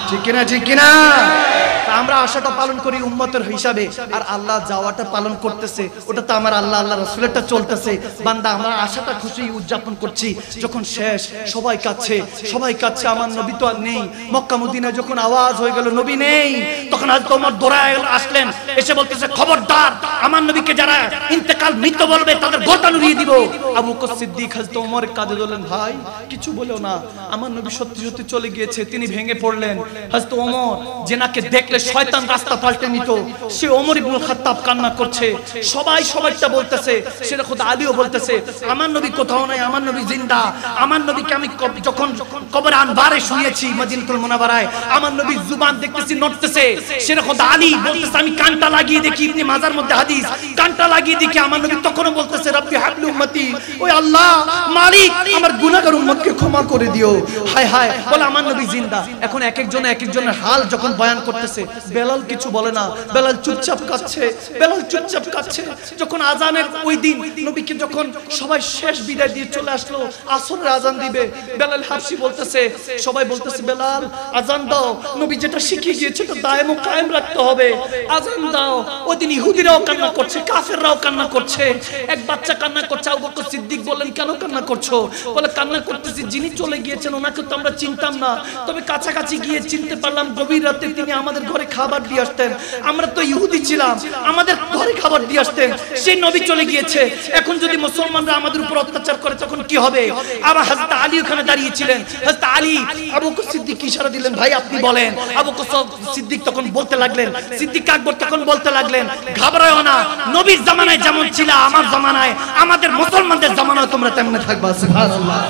ঠিক কিনা, ঠিক কিনা? আমরা আশাটা পালন করি উম্মতের হিসাবে, আর আল্লাহ যাওয়াটা পালন করতেছে, ওটা তো আমার আল্লাহ আল্লাহ রাসূলেরটা চলতেছে। বান্দা আমরা আশাটা খুশি উদযাপন করছি, যখন শেষ সবাই কাচ্ছে, সবাই কাচ্ছে, আমার নবী তো আর নেই। মক্কা মদিনায় যখন আওয়াজ হয়ে গেল নবী নেই, তখন হযরত ওমর দৌড়ায় আসলেন, এসে বলতেছে খবরদার আমার নবীকে যারা ইন্তেকাল মৃত বলবে তাদের গর্দান উড়িয়ে দিব। আবু বকর সিদ্দিক হযরত ওমর কাঁদে বললেন ভাই কিছু বলো না, আমার নবী সত্যি সত্যি চলে গিয়েছে। তিনি ভেঙে পড়লেন। হযরত ওমর যেনাকে দেখলে শয়তান রাস্তা পাল্টে নিত, সে ওমর ইবনে খাত্তাব কান্না করছে, সবাই সবাইটা বলতেছে, সেটা খোদ আলীও বলতেছে আমার নবী কোথাও নাই, আমার নবী জিন্দা। আমার নবীকে আমি যখন কবরে আনবারে শুনিয়েছি মদিনাতুল মুনাওয়ারায়, আমার নবী জুবান দেখতেছি নড়তেছে, সেটা খোদ আলী বলতেছে আমি কানটা লাগিয়ে দেখি, ইবনে মাজার মধ্যে হাদিস, কানটা লাগিয়ে দেখি আমার নবী তখনও বলতেছে রব্বি হাবলি উম্মতি, ওই আল্লাহ মালিক আমার গুনাহগার উম্মতকে ক্ষমা করে দিও। হায় হায়, বলে আমার নবী জিন্দা। এখন এক একজনের হাল যখন বয়ান করতেছে, বেলাল কিছু বলে না, বেলাল চুপচাপ কাঁদছে, বেলাল চুপচাপ কাঁদছে। যখন আজানের ওই দিন নবীকে যখন সবাই শেষ বিদায় দিয়ে চলে আসলো, আসরের আজান দিবে, বেলাল হাবশি বলতেছে, সবাই বলতেছে বেলাল আজান দাও, নবী যেটা শিখিয়ে গিয়েছে তো দায়েম ও কায়েম রাখতে হবে, আজান দাও। ওই দিন ইহুদিরাও কান্না করছে, কাফেররাও কান্না করছে, এক বাচ্চা কান্না করছে। আবু বকর সিদ্দিক বললেন কেন কান্না করছো? বলে কান্না করতেছি যিনি চলে গিয়েছেন ওনাকে তো আমরা চিনতাম না, তবে কাছাকাছি গিয়ে চিনতে পারলাম, গভীর রাতে তিনি আমাদের ঘরে খাবার দিয়ে আসতেন, আমরা তো ইহুদি ছিলাম, আমাদের ঘরে খাবার দিয়ে আসতেন, সেই নবী চলে গিয়েছে, এখন যদি মুসলমানরা আমাদের উপর অত্যাচার করে তখন কি হবে? আবার হযরত আলী ওখানে দাঁড়িয়েছিলেন, হযরত আলী আবু বকর সিদ্দিক ইশারা দিলেন ভাই আপনি বলেন। আবু বকর সিদ্দিক তখন বলতে লাগলেন, সিদ্দিক আকবর তখন বলতে লাগলেন ঘাবড়ায়ো না, নবীর জামানায় যেমন ছিল আমার জামানায়, আমাদের মুসলমানদের জামানায় তোমরা তেমন থাকবা। সুবহানাল্লাহ।